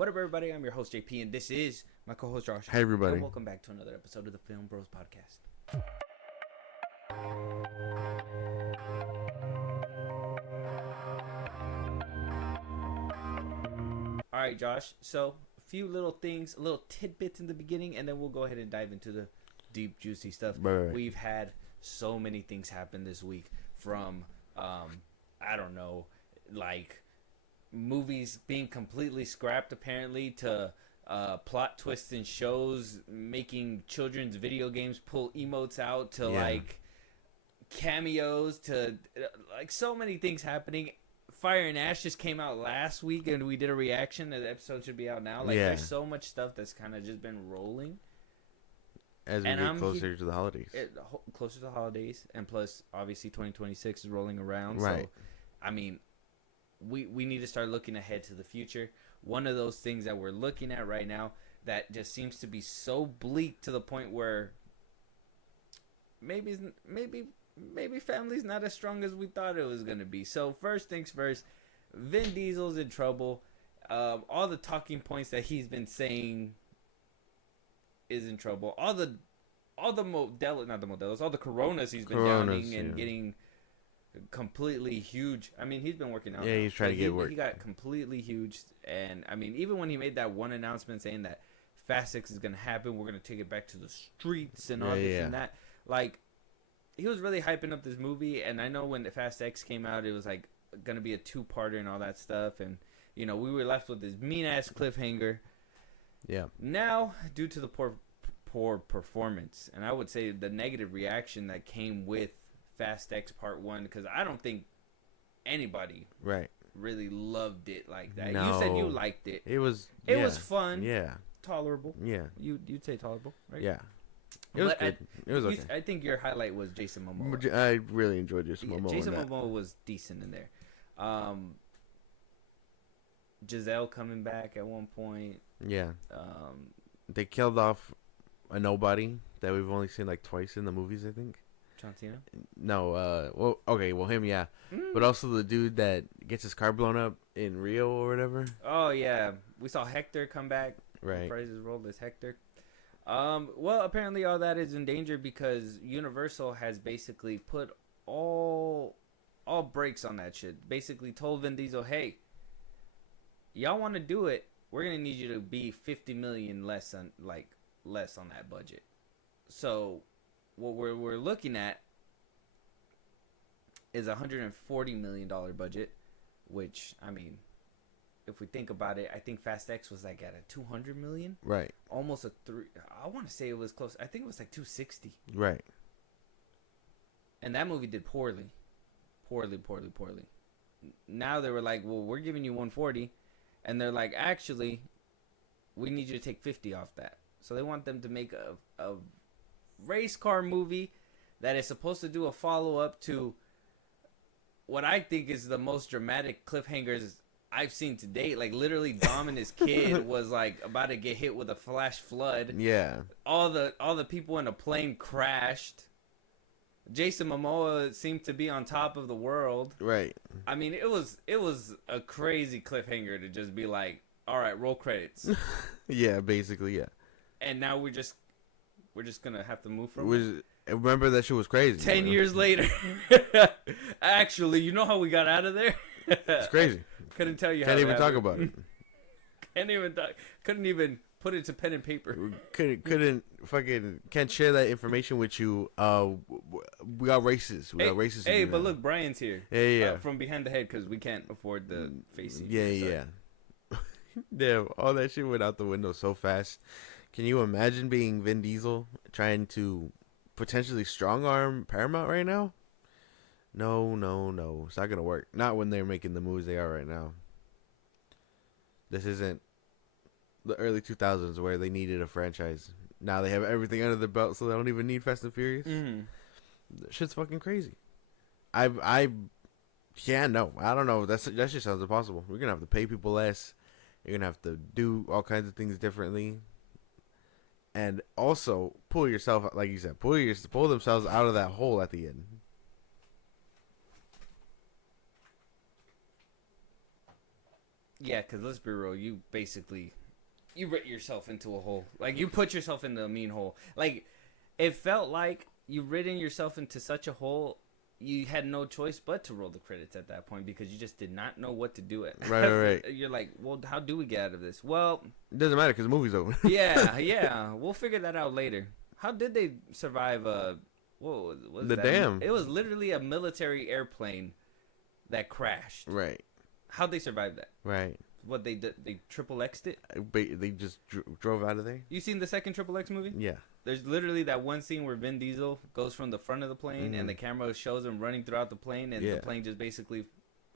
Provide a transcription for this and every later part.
What up, everybody? I'm your host, JP, and this is my co-host, Josh. Hey, everybody. And welcome back to another episode of the FilmBros podcast. All right, Josh. So, a few little things, little tidbits in the beginning, and then we'll go ahead and dive into the deep, juicy stuff. Right. We've had so many things happen this week from, I don't know, like movies being completely scrapped apparently to plot twists in shows, making children's video games pull emotes out to like cameos to like so many things happening. Fire and Ash just came out last week and we did a reaction. The episode should be out now. Like there's so much stuff that's kind of just been rolling as we get closer to the holidays. Closer to the holidays, and plus obviously 2026 is rolling around. Right. So I mean, we need to start looking ahead to the future. One of those things that we're looking at right now that just seems to be so bleak to the point where maybe family's not as strong as we thought it was going to be. So first things first, Vin Diesel's in trouble. All the talking points that he's been saying is in trouble. All the Coronas he's been downing and getting completely huge. I mean, he's been working out. Yeah, he's trying to get work. He got completely huge, and I mean, even when he made that one announcement saying that Fast X is gonna happen, we're gonna take it back to the streets and all this and that. Like, he was really hyping up this movie, and I know when the Fast X came out, it was like gonna be a two-parter and all that stuff, and you know, we were left with this mean-ass cliffhanger. Yeah. Now, due to the poor performance, and I would say the negative reaction that came with Fast X Part 1, because I don't think anybody really loved it like that. No. You said you liked it. It was fun. Yeah. Tolerable. Yeah. You'd say tolerable, right? Yeah. It was good. It was okay. I think your highlight was Jason Momoa. I really enjoyed Jason Momoa. Jason Momoa was decent in there. Giselle coming back at one point. Yeah. They killed off a nobody that we've only seen like twice in the movies, I think. John Cena? No, him, yeah. But also the dude that gets his car blown up in Rio or whatever. Oh, yeah. We saw Hector come back. Right. Price's role as Hector. Well, apparently all that is in danger because Universal has basically put all brakes on that shit. Basically told Vin Diesel, hey, y'all want to do it, we're going to need you to be $50 million less on that budget. So what we're looking at is a $140 million budget, which, I mean, if we think about it, I think Fast X was like at a $200 million. Right. Almost a three. I want to say it was close. I think it was like 260. Right. And that movie did poorly. Now they were like, well, we're giving you 140. And they're like, actually, we need you to take 50 off that. So they want them to make a race car movie that is supposed to do a follow-up to what I think is the most dramatic cliffhangers I've seen to date. Like, literally, Dom and his kid was like about to get hit with a flash flood. Yeah. All the people in a plane crashed. Jason Momoa seemed to be on top of the world. Right. I mean, it was a crazy cliffhanger to just be like, all right, roll credits. Yeah, basically, yeah. And now we're just gonna have to move from it. Remember that shit was crazy. 10 years later. Actually, you know how we got out of there? It's crazy. Couldn't tell you. Can't even talk about it. Couldn't even put it to pen and paper. Can't share that information with you. We got races. Hey, but look, Brian's here. Yeah. From behind the head because we can't afford the facing. Yeah. Damn, all that shit went out the window so fast. Can you imagine being Vin Diesel trying to potentially strong arm Paramount right now? No. It's not going to work. Not when they're making the moves they are right now. This isn't the early 2000s where they needed a franchise. Now they have everything under their belt, so they don't even need Fast and Furious. Mm-hmm. Shit's fucking crazy. I don't know. That just sounds impossible. We're going to have to pay people less. You're going to have to do all kinds of things differently. And also, pull yourself, like you said, pull themselves out of that hole at the end. Yeah, because let's be real. You basically, you writ yourself into a hole. Like, you put yourself in the mean hole. Like, it felt like you written yourself into such a hole, you had no choice but to roll the credits at that point because you just did not know what to do it. Right. You're like, well, how do we get out of this? Well, It doesn't matter because the movie's over. yeah. We'll figure that out later. How did they survive? What was The that? dam. It was literally a military airplane that crashed. Right. How'd they survive that? Right. What they did? They triple X'd it. They just drove out of there. You seen the second Triple X movie? Yeah. There's literally that one scene where Vin Diesel goes from the front of the plane and the camera shows him running throughout the plane, and the plane just basically,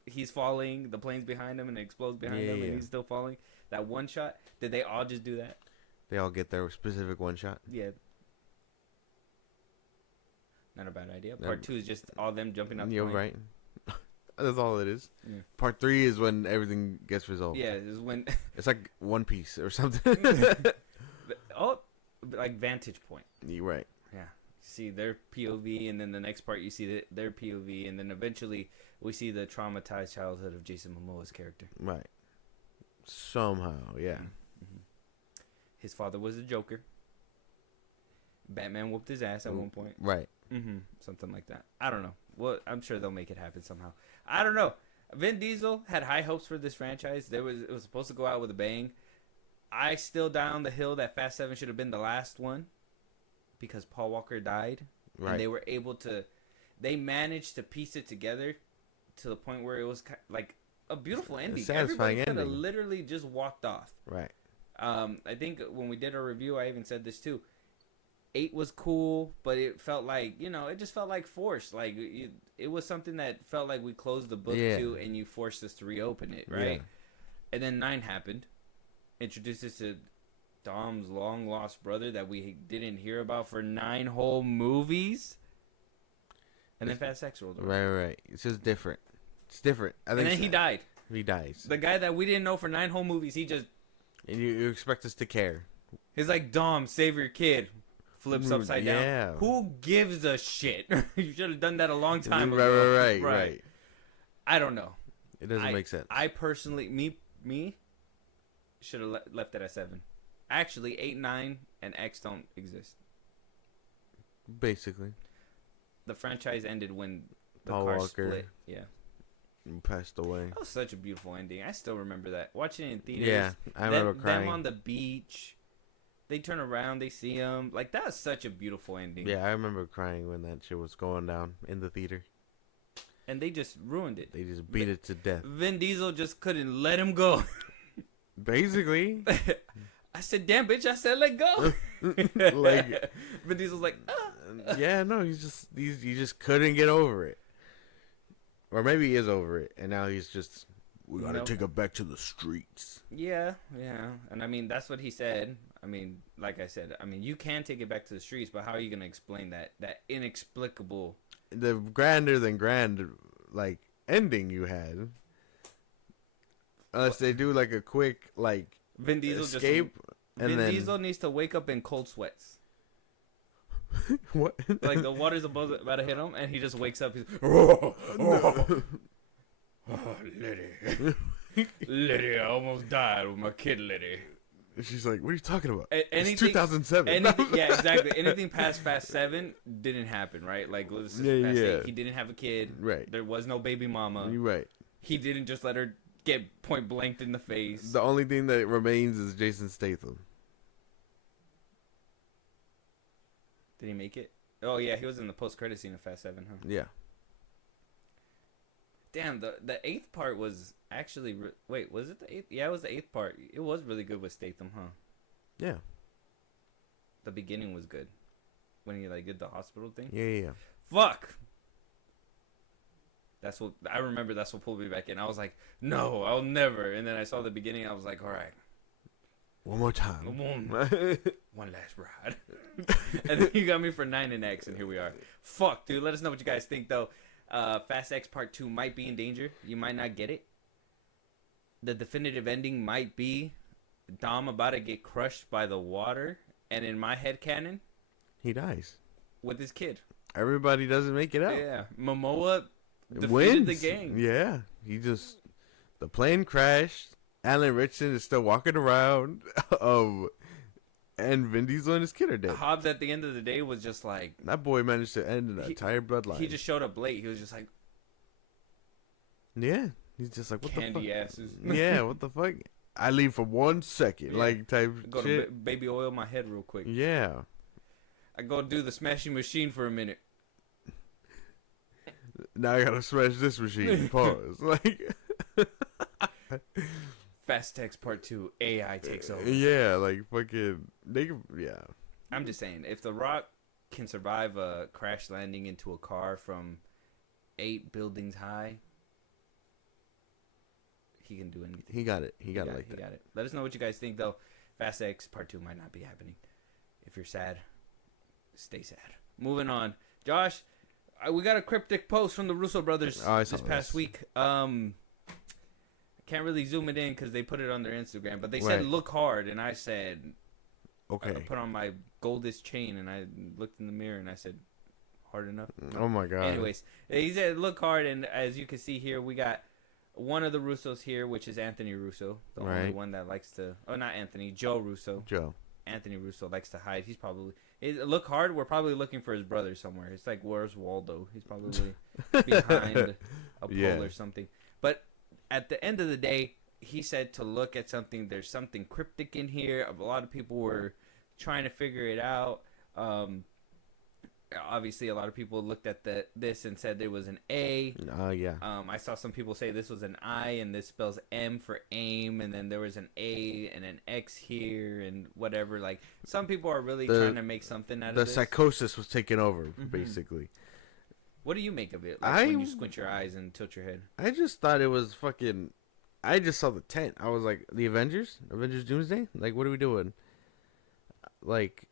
he's falling, the plane's behind him, and it explodes behind him, and he's still falling. That one shot, did they all just do that? They all get their specific one shot. Yeah. Not a bad idea. Part 2 is just all them jumping out the You're plane. right. That's all it is. Yeah. Part 3 is when everything gets resolved. Yeah, is when It's like One Piece or something. like vantage point. You're right. Yeah. See their POV, and then the next part you see their POV, and then eventually we see the traumatized childhood of Jason Momoa's character. Right. Somehow, yeah. Mm-hmm. His father was a Joker. Batman whooped his ass at one point. Right. Something like that. I don't know. Well, I'm sure they'll make it happen somehow. I don't know. Vin Diesel had high hopes for this franchise. It was supposed to go out with a bang. I still die on the hill that Fast 7 should have been the last one because Paul Walker died. Right. And they were able to... They managed to piece it together to the point where it was like a beautiful ending. A satisfying Everybody could have ending. literally just walked off. Right. I think when we did our review, I even said this too. 8 was cool, but it felt like, it just felt like forced. Like, it was something that felt like we closed the book to, and you forced us to reopen it, right? Yeah. And then 9 happened. Introduced us to Dom's long-lost brother that we didn't hear about for 9 whole movies. And then Fast X rolled around. Right. It's just different. It's different. I think. And then he died. He dies. The guy that we didn't know for 9 whole movies, he just... And you expect us to care. He's like, Dom, save your kid. Flips upside down. Yeah. Who gives a shit? You should have done that a long time ago. Right. I don't know. It doesn't make sense. I personally, me, should have left it at 7. Actually, 8, 9, and X don't exist. Basically. The franchise ended when the Paul car Walker split. Yeah. Passed away. That was such a beautiful ending. I still remember that. Watching it in theaters. Yeah, I remember crying. Them on the beach. They turn around, they see him. Like, that was such a beautiful ending. Yeah, I remember crying when that shit was going down in the theater. And they just ruined it. They just beat it to death. Vin Diesel just couldn't let him go. Basically. I said, damn, bitch, I said let go. Like, Vin Diesel's like, ah. Yeah, no, he just couldn't get over it. Or maybe he is over it, and now he's just, we gotta take it back to the streets. Yeah. And I mean, that's what he said. I mean, like I said, you can take it back to the streets, but how are you going to explain that inexplicable... The grander than grand, like, ending you had. Unless they do, like, a quick, like, Vin Diesel escape. Vin Diesel needs to wake up in cold sweats. What? Like, the water's about to hit him, and he just wakes up. He's, Liddy. Liddy, I almost died with my kid, Liddy. She's like, what are you talking about? Anything, it's 2007. Yeah, exactly. Anything past Fast 7 didn't happen, right? Like, Past 8, he didn't have a kid. Right. There was no baby mama. You're right. He didn't just let her get point blanked in the face. The only thing that remains is Jason Statham. Did he make it? Oh, yeah, he was in the post-credit scene of Fast 7, huh? Yeah. Damn, the 8th part was actually... Wait, was it the 8th? Yeah, it was the 8th part. It was really good with Statham, huh? Yeah. The beginning was good. When he, like, did the hospital thing? Yeah. Fuck! I remember that's what pulled me back in. I was like, no, I'll never. And then I saw the beginning, and I was like, all right. One more time. One last ride. And then you got me for 9 and X, and here we are. Fuck, dude. Let us know what you guys think, though. Fast X Part 2 might be in danger. You might not get it. The definitive ending might be Dom about to get crushed by the water. And in my head canon, he dies. With his kid. Everybody doesn't make it out. Yeah. Momoa defeated wins the gang. Yeah. The plane crashed. Alan Richardson is still walking around. And Vin Diesel and his kid are dead. Hobbs at the end of the day was just like, That boy managed to end an entire bloodline. he just showed up late. He was just like, yeah. He's just like, what the fuck? candy asses. Yeah, what the fuck? I leave for 1 second, Yeah. like type Go shit. to baby oil my head real quick. Yeah. I go do the smashing machine for a minute. Now I gotta smash this machine. Pause. Like. Fast Text Part 2, AI takes over. Yeah, like fucking. Yeah. I'm just saying, if The Rock can survive a crash landing into a car from 8 buildings high, he can do anything. He got it. He got it like he that. got it. Let us know what you guys think, though. Fast X Part 2 might not be happening. If you're sad, stay sad. Moving on. Josh, we got a cryptic post from the Russo brothers this past week. Can't really zoom it in because they put it on their Instagram, but they said look hard, and I said, okay. I put on my goldest chain, and I looked in the mirror, and I said, hard enough. Oh my god. Anyways, he said look hard, and as you can see here, we got one of the Russos here, which is Anthony Russo, the only one that likes to. Oh, not Anthony, Joe Russo. Anthony Russo likes to hide. He's probably look hard. We're probably looking for his brother somewhere. It's like, where's Waldo? He's probably behind a pole or something. But at the end of the day, he said to look at something. There's something cryptic in here. A lot of people were trying to figure it out. Obviously, a lot of people looked at this and said there was an A. Yeah. I saw some people say this was an I, and this spells M for aim, and then there was an A and an X here, and whatever. Like, some people are really trying to make something out of this. The psychosis was taking over, basically. What do you make of it? Like, when you squint your eyes and tilt your head? I just thought it was fucking. I just saw the tent. I was like, the Avengers Doomsday. Like, what are we doing? Like,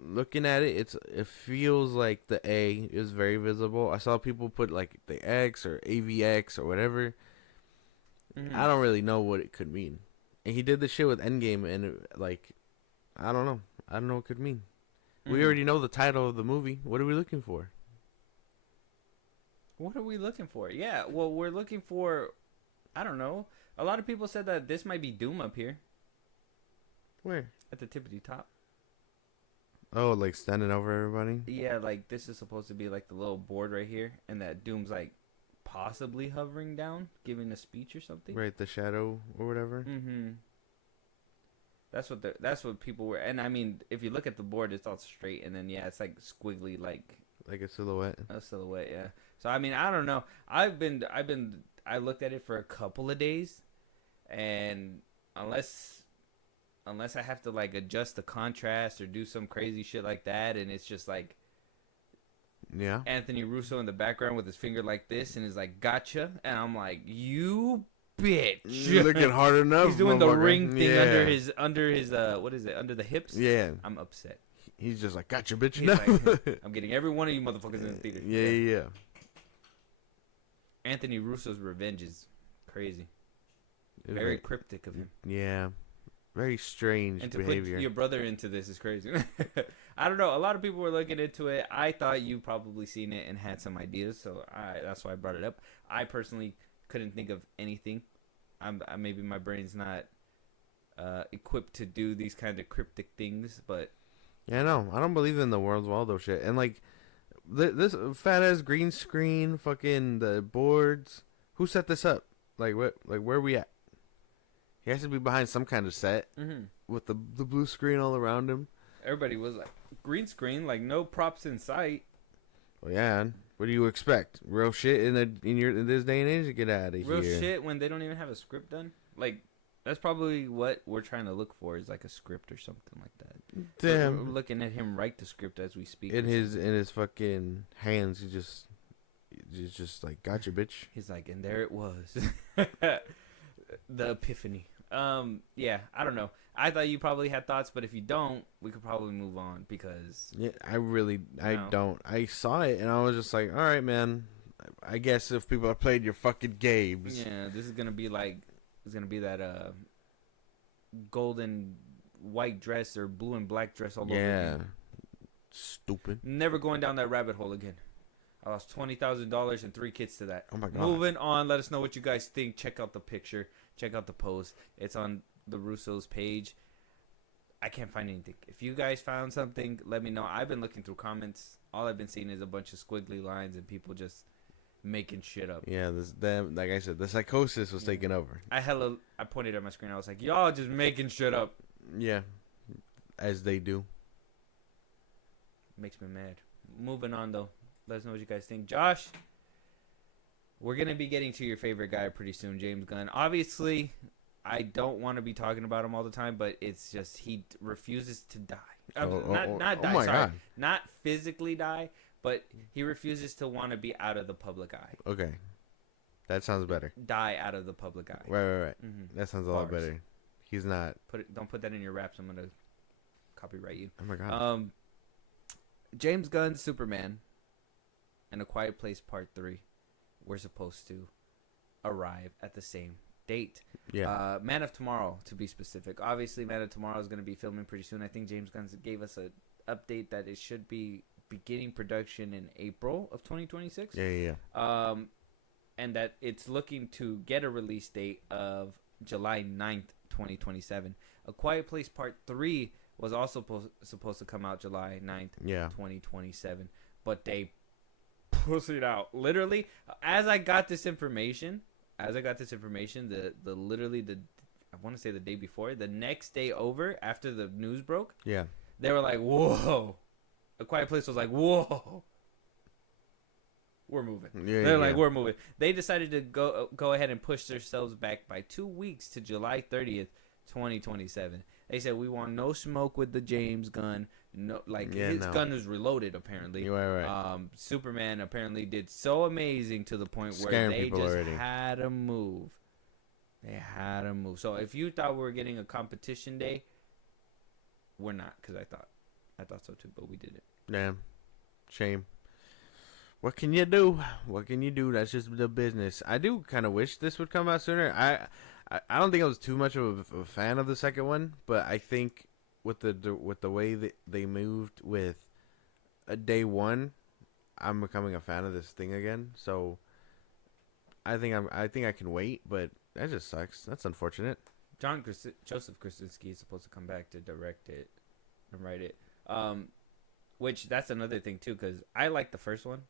looking at it, it feels like the A is very visible. I saw people put like the X or AVX or whatever. I don't really know what it could mean. And he did the shit with Endgame, and I don't know. I don't know what it could mean. We already know the title of the movie. What are we looking for? What are we looking for? Yeah, well, we're looking for, I don't know. A lot of people said that this might be Doom up here. Where? At the tippity top. Oh, like standing over everybody? Yeah, like this is supposed to be like the little board right here, and that Doom's like possibly hovering down, giving a speech or something. Right, the shadow or whatever. That's what people were, and I mean, if you look at the board, it's all straight, and then it's like squiggly, like a silhouette. A silhouette, yeah. So I mean, I don't know. I looked at it for a couple of days, and unless I have to like adjust the contrast or do some crazy shit like that, and it's just like, yeah, Anthony Russo in the background with his finger like this, and is like, gotcha, and I'm like, you bitch, you're looking hard enough. He's doing the ring thing under his what is it, under the hips? Yeah, I'm upset. He's just like, gotcha, bitch. He's like, I'm getting every one of you motherfuckers in the theater. Yeah. Anthony Russo's revenge is crazy. Very cryptic of him. Yeah. Very strange and to behavior. Put your brother into this is crazy. I don't know. A lot of people were looking into it. I thought you probably seen it and had some ideas, so that's why I brought it up. I personally couldn't think of anything. Maybe my brain's not equipped to do these kind of cryptic things, but yeah, no, I don't believe in the World's Waldo shit. And like this fat ass green screen, fucking the boards. Who set this up? Like what? Like where are we at? He has to be behind some kind of set with the blue screen all around him. Everybody was like, green screen, like no props in sight. Well, yeah. What do you expect? Real shit in this day and age? Get out of here. Real shit when they don't even have a script done. Like that's probably what we're trying to look for, is like a script or something like that. Damn. We're looking at him write the script as we speak. In his fucking hands, he's just like, gotcha, bitch. He's like, and there it was, the epiphany. Yeah, I don't know. I thought you probably had thoughts, but if you don't, we could probably move on because I don't. I saw it and I was just like, all right, man. I guess if people have played your fucking games, yeah, this is gonna be like, it's gonna be that golden white dress or blue and black dress all over again. Stupid. Never going down that rabbit hole again. I lost $20,000 and 3 kids to that. Oh my god. Moving on. Let us know what you guys think. Check out the picture. Check out the post. It's on the Russo's page. I can't find anything. If you guys found something, let me know. I've been looking through comments. All I've been seeing is a bunch of squiggly lines and people just making shit up. Yeah, like I said, the psychosis was taking over. I pointed at my screen. I was like, y'all just making shit up. Yeah, as they do. Makes me mad. Moving on, though. Let us know what you guys think. Josh, we're going to be getting to your favorite guy pretty soon, James Gunn. Obviously, I don't want to be talking about him all the time, but it's just he refuses to die. Not die, sorry. God. Not physically die, but he refuses to want to be out of the public eye. Okay. That sounds better. Die out of the public eye. Right. Mm-hmm. That sounds a lot better. He's not. Don't put that in your raps. I'm going to copyright you. Oh, my God. James Gunn's Superman and A Quiet Place Part 3 were supposed to arrive at the same date. Yeah. Man of Tomorrow, to be specific. Obviously, Man of Tomorrow is going to be filming pretty soon. I think James Gunn gave us an update that it should be beginning production in April of 2026. Yeah. And that it's looking to get a release date of July 9th, 2027. A Quiet Place Part 3 was also supposed to come out July 9th, 2027. But they pussied out. Literally, as I got this information, I want to say the day before, the next day over, after the news broke, they were like, whoa. A Quiet Place was like, whoa. We're moving. They're like, we're moving. They decided to go ahead and push themselves back by 2 weeks to July 30th, 2027. They said, we want no smoke with the James Gunn. No, gun is reloaded, apparently. Right. Superman apparently did so amazing to the point where they just had to move. They had to move. So if you thought we were getting a competition day, we're not, because I thought so too, but we didn't. Damn. Shame. What can you do? That's just the business. I do kind of wish this would come out sooner. I don't think I was too much of a fan of the second one, but I think with the way that they moved with a day one, I'm becoming a fan of this thing again. So I think I can wait, but that just sucks. That's unfortunate. Joseph Krasinski is supposed to come back to direct it and write it. Which that's another thing too, because I liked the first one.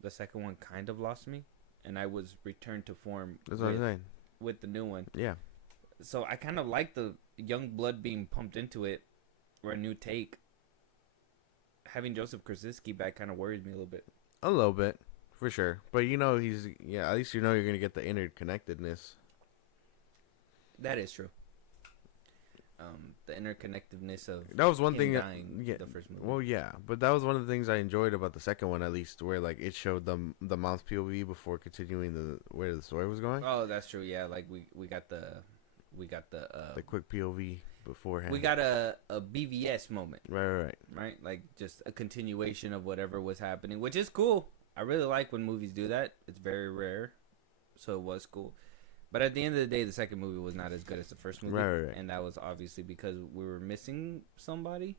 The second one kind of lost me, and I was returned to form. That's what I'm saying. With the new one. Yeah. So I kind of like the young blood being pumped into it, or a new take. Having Joseph Krasinski back kind of worries me a little bit. A little bit, for sure. But at least you're going to get the interconnectedness. That is true. The interconnectedness of that was one thing. The first movie. Well, yeah, but that was one of the things I enjoyed about the second one, at least, where like it showed the mom's POV before continuing where the story was going. Oh, that's true. Yeah, like we got the quick POV beforehand. We got a BVS moment. Right. Like just a continuation of whatever was happening, which is cool. I really like when movies do that. It's very rare, so it was cool. But at the end of the day, the second movie was not as good as the first movie. Right. And that was obviously because we were missing somebody.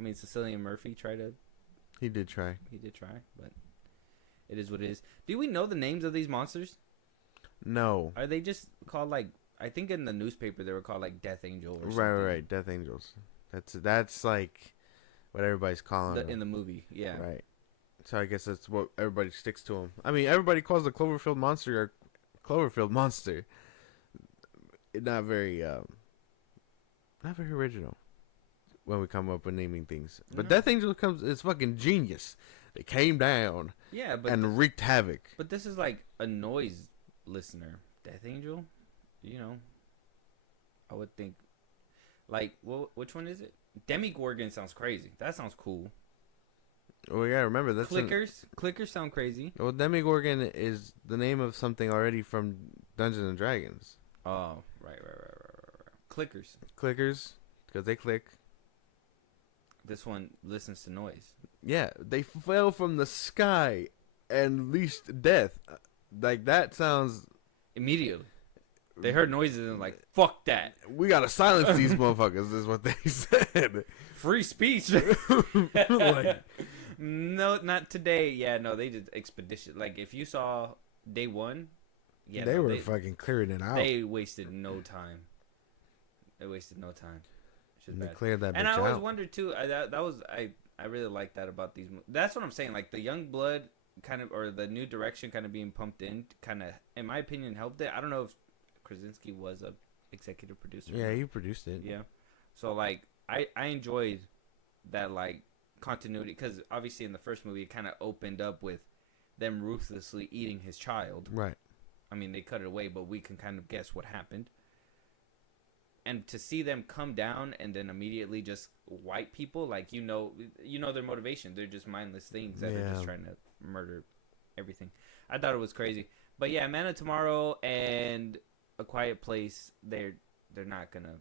I mean, Cillian Murphy He did try, but it is what it is. Do we know the names of these monsters? No. Are they just called, like, I think in the newspaper they were called, like, Death Angel or something. Right. Death Angels. That's like what everybody's calling them. In the movie, yeah. Right. So I guess that's what everybody sticks to them. I mean, everybody calls the Cloverfield monster Cloverfield monster. Not very original when we come up with naming things. But Death Angel is fucking genius. They came down and wreaked havoc. But this is like a noise listener. Death Angel? I would think. Like, which one is it? Demigorgon sounds crazy. That sounds cool. Oh yeah, remember that's Clickers sound crazy. Well, Demigorgon is the name of something already from Dungeons and Dragons. Oh, right. Clickers, because they click. This one listens to noise. Yeah, they fell from the sky and unleashed death. Like that sounds. Immediately, they heard noises and like, fuck that. We gotta silence these motherfuckers. Is what they said. Free speech. No, not today. Yeah, no, they did expedition. Like if you saw day one, yeah, they no, were fucking clearing it out. They wasted no time. They wasted no time. They cleared that bitch and I always out. wondered too. I really like that about these. That's what I'm saying. Like the young blood kind of, or the new direction kind of being pumped in, kind of, in my opinion, helped it. I don't know if Krasinski was a executive producer. Yeah, he produced it. Yeah. So like, I enjoyed that like continuity, because obviously in the first movie it kind of opened up with them ruthlessly eating his child. Right. I mean, they cut it away, but we can kind of guess what happened. And to see them come down and then immediately just wipe people, like, you know their motivation. They're just mindless things that are just trying to murder everything. I thought it was crazy. But yeah, Man of Tomorrow and A Quiet Place, they're not gonna.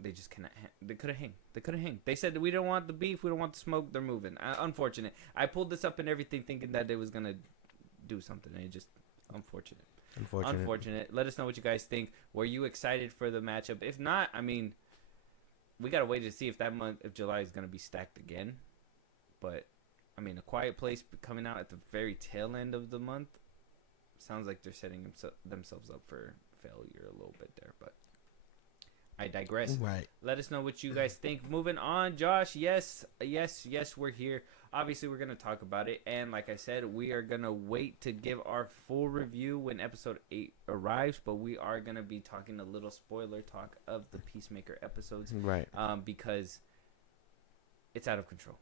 They just cannot. They couldn't hang. They said, we don't want the beef, we don't want the smoke. They're moving. Unfortunate. I pulled this up and everything, thinking that they was gonna do something. And it just unfortunate. Let us know what you guys think. Were you excited for the matchup? If not, I mean, we gotta wait to see if July is gonna be stacked again. But I mean, A Quiet Place coming out at the very tail end of the month sounds like they're setting themselves up for failure a little bit there. But I digress. Right. Let us know what you guys think. Moving on, Josh. Yes, we're here. Obviously, we're going to talk about it. And like I said, we are going to wait to give our full review when episode 8 arrives. But we are going to be talking a little spoiler talk of the Peacemaker episodes. Right. Because it's out of control.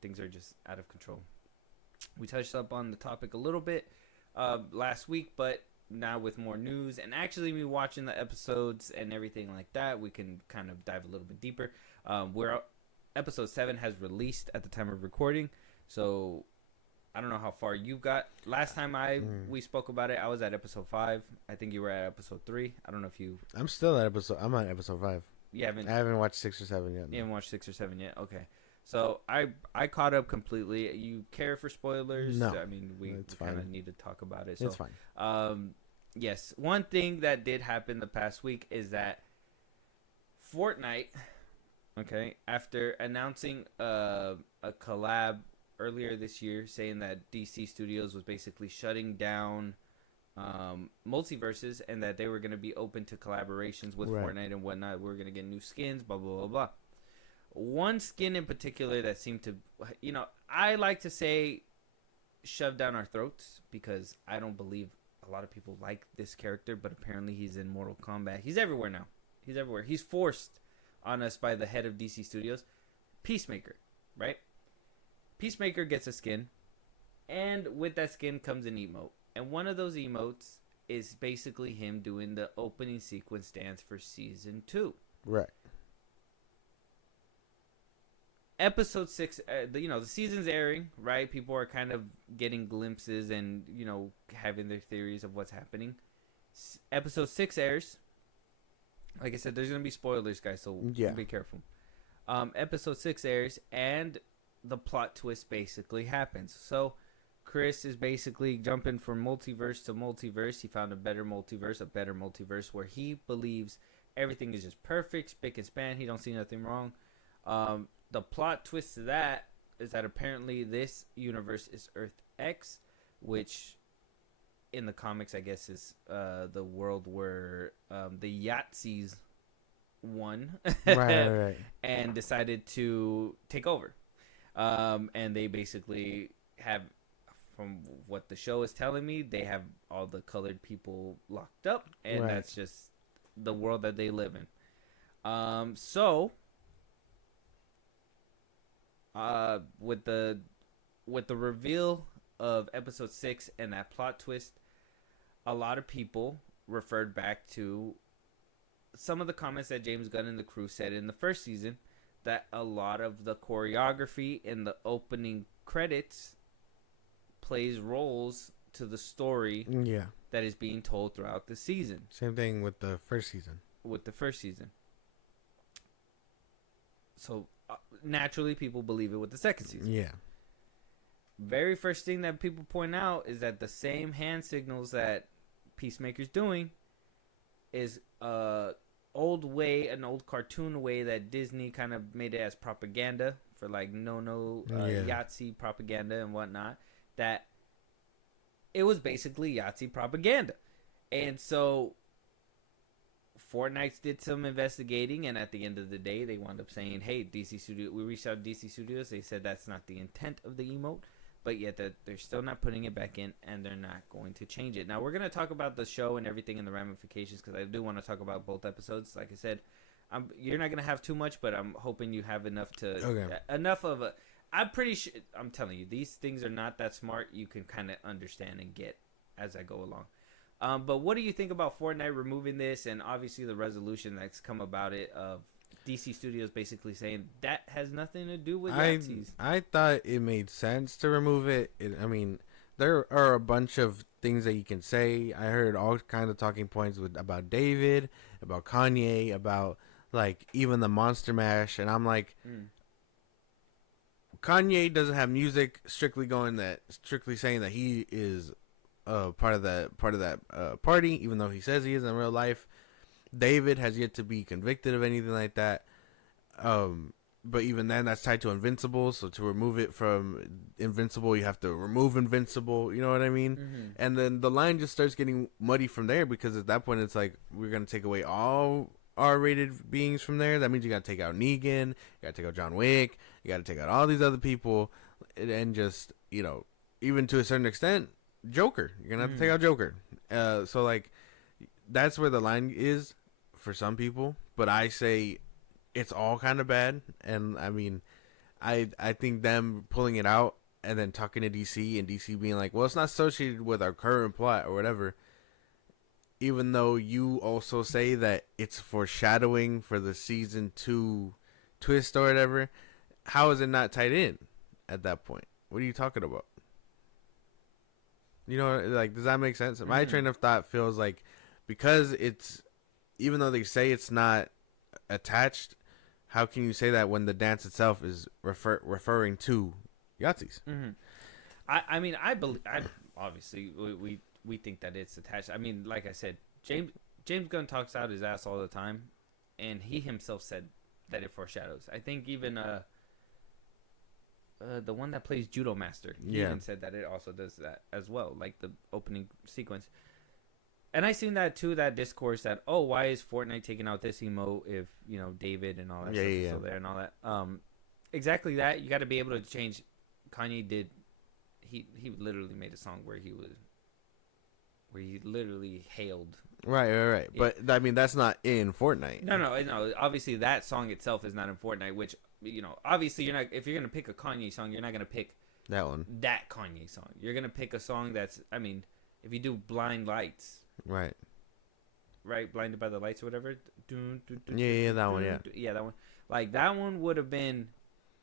Things are just out of control. We touched up on the topic a little bit last week, but now with more news and actually me watching the episodes and everything like that, we can kind of dive a little bit deeper. Episode 7 has released at the time of recording, so I don't know how far you got. Last time we spoke about it, I was at episode 5. I think you were at episode 3. I don't know if you... I'm still at episode... I'm on episode 5. You haven't... I haven't watched 6 or 7 yet. You haven't watched 6 or 7 yet? Okay. So I caught up completely. You care for spoilers? No. I mean, we kind of need to talk about it. So, it's fine. Yes. One thing that did happen the past week is that Fortnite, okay, after announcing a collab earlier this year, saying that DC Studios was basically shutting down multiverses and that they were going to be open to collaborations with Fortnite and whatnot. We're going to get new skins, blah, blah, blah, blah. One skin in particular that seemed to, I like to say shove down our throats because I don't believe a lot of people like this character, but apparently he's in Mortal Kombat. He's everywhere now. He's everywhere. He's forced on us by the head of DC Studios. Peacemaker, right? Peacemaker gets a skin, and with that skin comes an emote. And one of those emotes is basically him doing the opening sequence dance for season 2. Right. Episode 6, the season's airing, right? People are kind of getting glimpses and, having their theories of what's happening. Episode 6 airs. Like I said, there's going to be spoilers, guys, so be careful. Episode 6 airs, and the plot twist basically happens. So, Chris is basically jumping from multiverse to multiverse. He found a better multiverse where he believes everything is just perfect, spick and span. He don't see nothing wrong. The plot twist to that is that apparently this universe is Earth X, which in the comics, I guess, is the world where the Yahtzees won right. and decided to take over. And they basically have, from what the show is telling me, they have all the colored people locked up, and that's just the world that they live in. With the reveal of episode 6 and that plot twist, a lot of people referred back to some of the comments that James Gunn and the crew said in the first season, that a lot of the choreography in the opening credits plays roles to the story that is being told throughout the season. Same thing with the first season. So naturally, people believe it with the second season. Yeah. Very first thing that people point out is that the same hand signals that Peacemaker's doing is old way, an old cartoon way that Disney kind of made it as propaganda for like Yahtzee propaganda and whatnot. That it was basically Yahtzee propaganda, and so Fortnite did some investigating, and at the end of the day, they wound up saying, "Hey, DC Studio, we reached out to DC Studios. They said that's not the intent of the emote, but yet that they're still not putting it back in, and they're not going to change it." Now we're gonna talk about the show and everything and the ramifications because I do want to talk about both episodes. Like I said, you're not gonna have too much, but I'm hoping you have enough to enough of a. I'm pretty sure. I'm telling you, these things are not that smart. You can kind of understand and get as I go along. But what do you think about Fortnite removing this, and obviously the resolution that's come about it of DC Studios basically saying that has nothing to do with Yahtzees? I thought it made sense to remove it. I mean, there are a bunch of things that you can say. I heard all kind of talking points about David, about Kanye, about like even the Monster Mash, and I'm like, Kanye doesn't have music strictly saying that he is part of that party, even though he says he is in real life. David has yet to be convicted of anything like that. But even then, that's tied to Invincible. So to remove it from Invincible, you have to remove Invincible. You know what I mean? Mm-hmm. And then the line just starts getting muddy from there because at that point, it's like we're gonna take away all R-rated beings from there. That means you gotta take out Negan, you gotta take out John Wick, you gotta take out all these other people, and just even to a certain extent, Joker. You're gonna have to take out Joker. So like, that's where the line is for some people. But I say it's all kind of bad. And I mean, I think them pulling it out and then talking to DC and DC being like, well, it's not associated with our current plot or whatever. Even though you also say that it's foreshadowing for the season 2 twist or whatever, how is it not tied in at that point? What are you talking about? You know, like, does that make sense? Mm-hmm. My train of thought feels like because it's, even though they say it's not attached, how can you say that when the dance itself is referring to Yahtzees? Mm-hmm. I mean, I believe, obviously, we think that it's attached. I mean, like I said, James Gunn talks out his ass all the time, and he himself said that it foreshadows. I think even the one that plays Judo Master, he even said that it also does that as well, like the opening sequence. And I seen that too, that discourse that, oh, why is Fortnite taking out this emote if David and all that stuff is still there and all that. Exactly that. You got to be able to change. Kanye did. He literally made a song where he literally hailed. Right. Yeah. But I mean, that's not in Fortnite. No. Obviously, that song itself is not in Fortnite. Which obviously, you're not. If you're gonna pick a Kanye song, you're not gonna pick that one. That Kanye song. You're gonna pick a song that's. I mean, if you do Blind Lights. Right. Blinded by the Lights or whatever. Yeah, that one. Yeah, that one. Like that one would have been.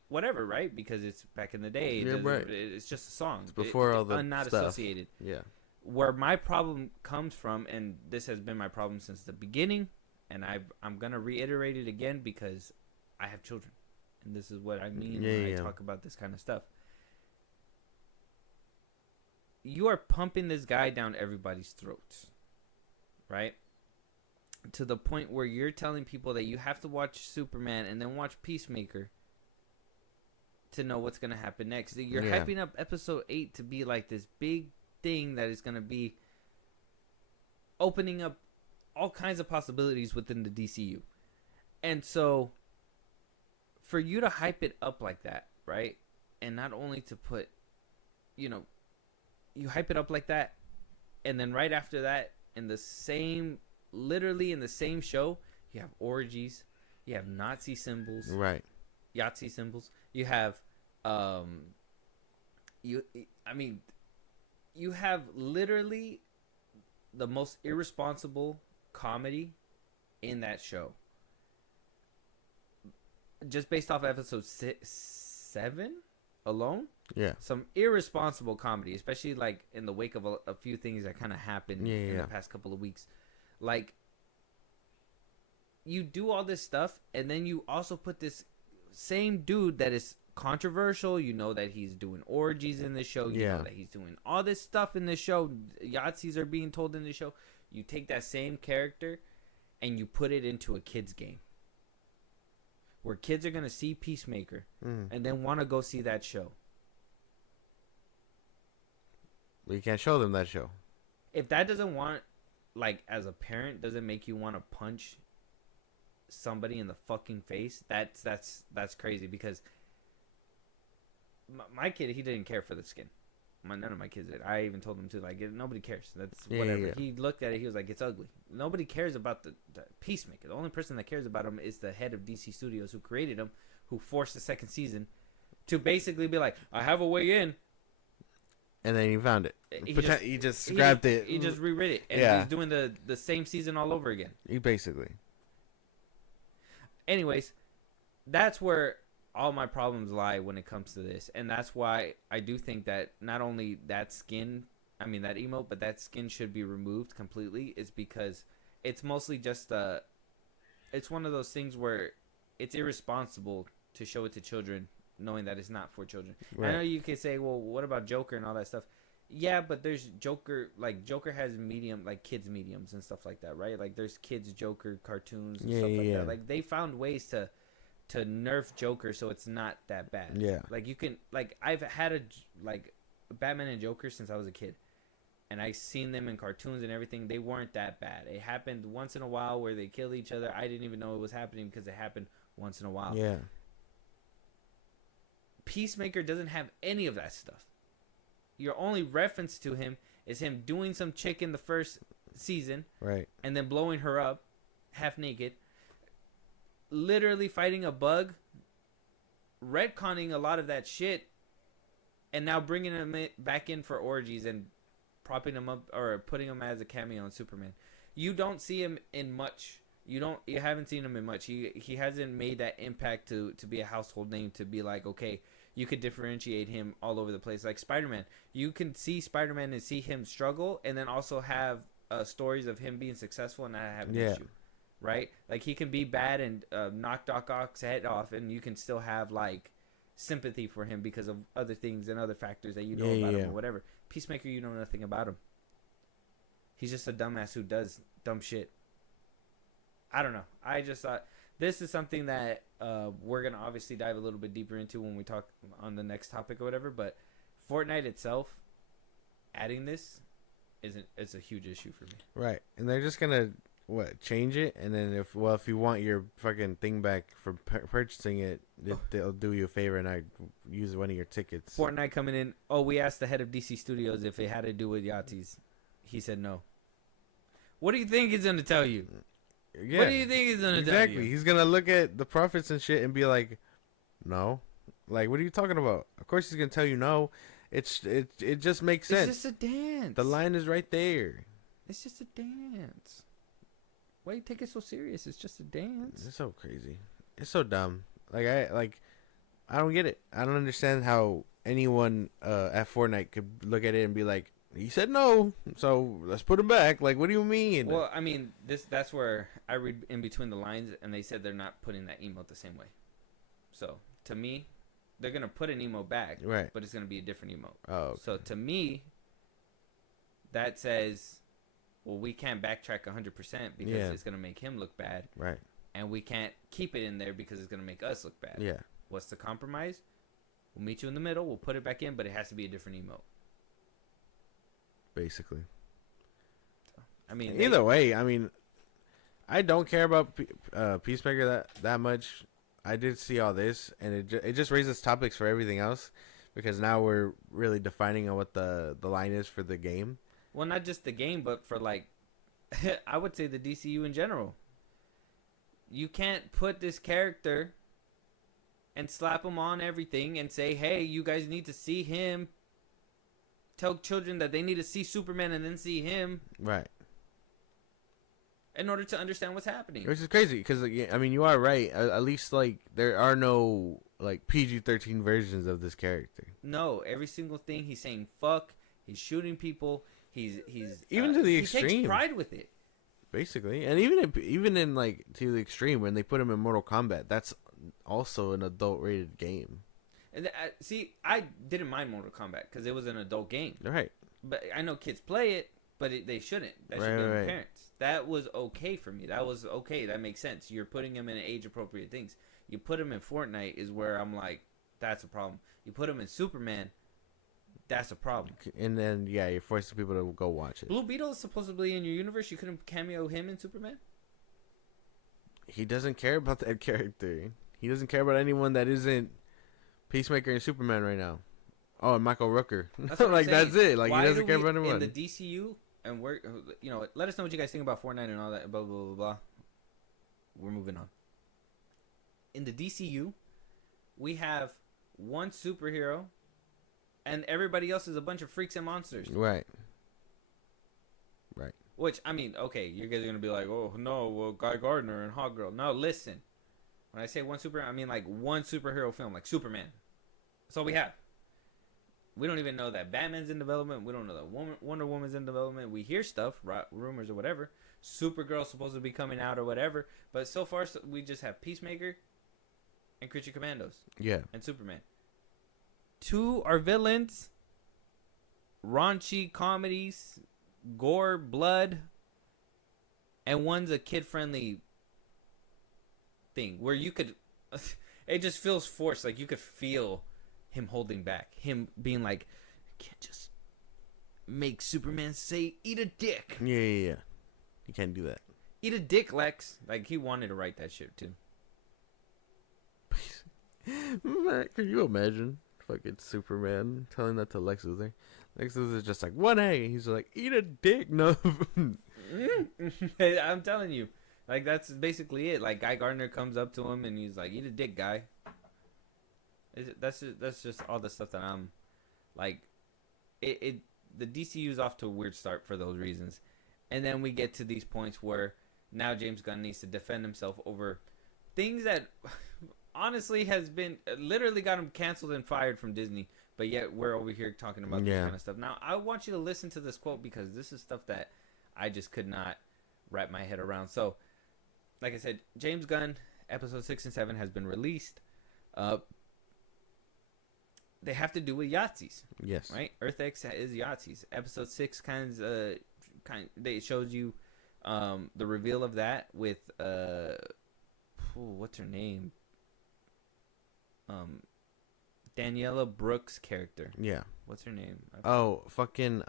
Whatever, right? Because it's back in the day. Right. It's just a song. It's before all the not stuff. Associated. Yeah. Where my problem comes from, and this has been my problem since the beginning, and I'm gonna reiterate it again because I have children, and this is what I mean when I talk about this kind of stuff. You are pumping this guy down everybody's throats, right? To the point where you're telling people that you have to watch Superman and then watch Peacemaker to know what's going to happen next. You're hyping up episode 8 to be like this big thing that is going to be opening up all kinds of possibilities within the DCU. And so for you to hype it up like that, right? And not only to put, you hype it up like that, and then right after that, literally in the same show, you have orgies, you have Nazi symbols, right? Yahtzee symbols. You have, you have literally the most irresponsible comedy in that show. Just based off episode 7 alone. Yeah. Some irresponsible comedy, especially like in the wake of a few things that kind of happened in the past couple of weeks. Like, you do all this stuff, and then you also put this same dude that is controversial. You know that he's doing orgies in this show. You know that he's doing all this stuff in this show. Yahtzees are being told in this show. You take that same character, and you put it into a kid's game where kids are going to see Peacemaker and then want to go see that show. We can't show them that show. If that doesn't want, like, as a parent, doesn't make you want to punch somebody in the fucking face, that's crazy. Because my kid, he didn't care for the skin. None of my kids did. I even told him to, like, nobody cares. That's whatever. Yeah. He looked at it. He was like, it's ugly. Nobody cares about the Peacemaker. The only person that cares about him is the head of DC Studios who created him, who forced the second season to basically be like, I have a way in. And then he found it. He just grabbed it. He just rewrote it. And he's doing the same season all over again. He basically. Anyways, that's where all my problems lie when it comes to this. And that's why I do think that not only that emote, but that skin should be removed completely, is because it's mostly just it's one of those things where it's irresponsible to show it to children knowing that it's not for children. Right. I know you could say, well, what about Joker and all that stuff? Yeah, but there's Joker has kids mediums and stuff like that, right? Like there's kids Joker cartoons and stuff like that. Like they found ways to nerf Joker so it's not that bad. Yeah. Like you can, like, I've had Batman and Joker since I was a kid. And I seen them in cartoons and everything. They weren't that bad. It happened once in a while where they kill each other. I didn't even know it was happening because it happened once in a while. Yeah. Peacemaker doesn't have any of that stuff. Your only reference to him is him doing some chick in the first season. Right. And then blowing her up half naked. Literally fighting a bug. Retconning a lot of that shit. And now bringing him back in for orgies and propping him up or putting him as a cameo in Superman. You don't see him in much. You haven't seen him in much. He hasn't made that impact to be a household name, to be like, okay, you could differentiate him all over the place. Like Spider-Man. You can see Spider-Man and see him struggle and then also have stories of him being successful and not having an issue. Right? Like he can be bad and knock Doc Ock's head off and you can still have like sympathy for him because of other things and other factors that you know about him or whatever. Peacemaker, you know nothing about him. He's just a dumbass who does dumb shit. I don't know. I just thought this is something that we're going to obviously dive a little bit deeper into when we talk on the next topic or whatever. But Fortnite itself, adding this, it's a huge issue for me. Right. And they're just going to, change it? And then if you want your fucking thing back for purchasing it, they'll do you a favor and I use one of your tickets. Fortnite coming in. Oh, we asked the head of DC Studios if it had to do with Yahtzees. He said no. What do you think he's going to tell you? Yeah, what do you think he's going to tell you? Exactly. He's going to look at the profits and shit and be like, no. Like, what are you talking about? Of course he's going to tell you no. It just makes sense. It's just a dance. The line is right there. It's just a dance. Why you take it so serious? It's just a dance. It's so crazy. It's so dumb. I don't get it. I don't understand how anyone at Fortnite could look at it and be like, he said no, so let's put him back. Like, what do you mean? Well, I mean, that's where I read in between the lines, and they said they're not putting that emote the same way. So, to me, they're going to put an emote back, right? But it's going to be a different emote. Oh, okay. So, to me, that says, well, we can't backtrack 100% because it's going to make him look bad. Right. And we can't keep it in there because it's going to make us look bad. Yeah. What's the compromise? We'll meet you in the middle. We'll put it back in, but it has to be a different emote. Basically. So, I mean, either way, I mean, I don't care about Peacemaker that much. I did see all this, and it just raises topics for everything else, because now we're really defining on what the line is for the game. Well, not just the game, but for, like, I would say the DCU in general. You can't put this character and slap him on everything and say, hey, you guys need to see him. Tell children that they need to see Superman and then see him. Right. In order to understand what's happening. Which is crazy, because, I mean, you are right. At least, like, there are no, like, PG-13 versions of this character. No, every single thing he's saying fuck, he's shooting people, he's even to the extreme. He takes pride with it. Basically. And even in, like, to the extreme, when they put him in Mortal Kombat, that's also an adult-rated game. And see, I didn't mind Mortal Kombat because it was an adult game. Right. But I know kids play it, but they shouldn't. That Right, should be right. parents. That was okay for me. That was okay. That makes sense. You're putting him in age appropriate things. You put him in Fortnite is where I'm like, that's a problem. You put him in Superman, that's a problem. And then you're forcing people to go watch it. Blue Beetle is supposedly in your universe. You couldn't cameo him in Superman. He doesn't care about that character. He doesn't care about anyone that isn't Peacemaker and Superman right now. Oh, and Michael Rooker. That's what Like, I'm saying. that's it. Like, Why he doesn't do care we, about anyone. in the DCU, and we're, let us know what you guys think about Fortnite and all that. Blah blah blah blah. We're moving on. In the DCU, we have one superhero, and everybody else is a bunch of freaks and monsters. Right. Which, I mean, okay, you guys are gonna be like, oh no, well, Guy Gardner and Hawkgirl. No, listen. When I say one superhero, I mean like one superhero film, like Superman. That's all we have. We don't even know that Batman's in development. We don't know that Wonder Woman's in development. We hear stuff, rumors or whatever. Supergirl's supposed to be coming out or whatever. But so far, we just have Peacemaker and Creature Commandos. Yeah. And Superman. Two are villains. Raunchy comedies. Gore, blood. And one's a kid-friendly thing. Where you could... It just feels forced. Like, you could feel him holding back. Him being like, you can't just make Superman say, eat a dick. Yeah. You can't do that. Eat a dick, Lex. Like, he wanted to write that shit, too. Man, can you imagine fucking Superman telling that to Lex Luthor? Lex Luthor's just like, 1A. He's like, eat a dick. No. I'm telling you. Like, that's basically it. Like, Guy Gardner comes up to him and he's like, eat a dick, guy. That's just all the stuff that I'm like. The DCU's off to a weird start for those reasons, and then we get to these points where now James Gunn needs to defend himself over things that honestly has been literally got him canceled and fired from Disney, but yet we're over here talking about this kind of stuff. Now I want you to listen to this quote because this is stuff that I just could not wrap my head around. So, like I said, James Gunn episode 6 and 7 has been released. They have to do with Yahtzees. Yes. Right? Earth X is Yahtzees. Episode 6 it shows you the reveal of that with what's her name? Daniela Brooks' character. Yeah. What's her name? Oh, fucking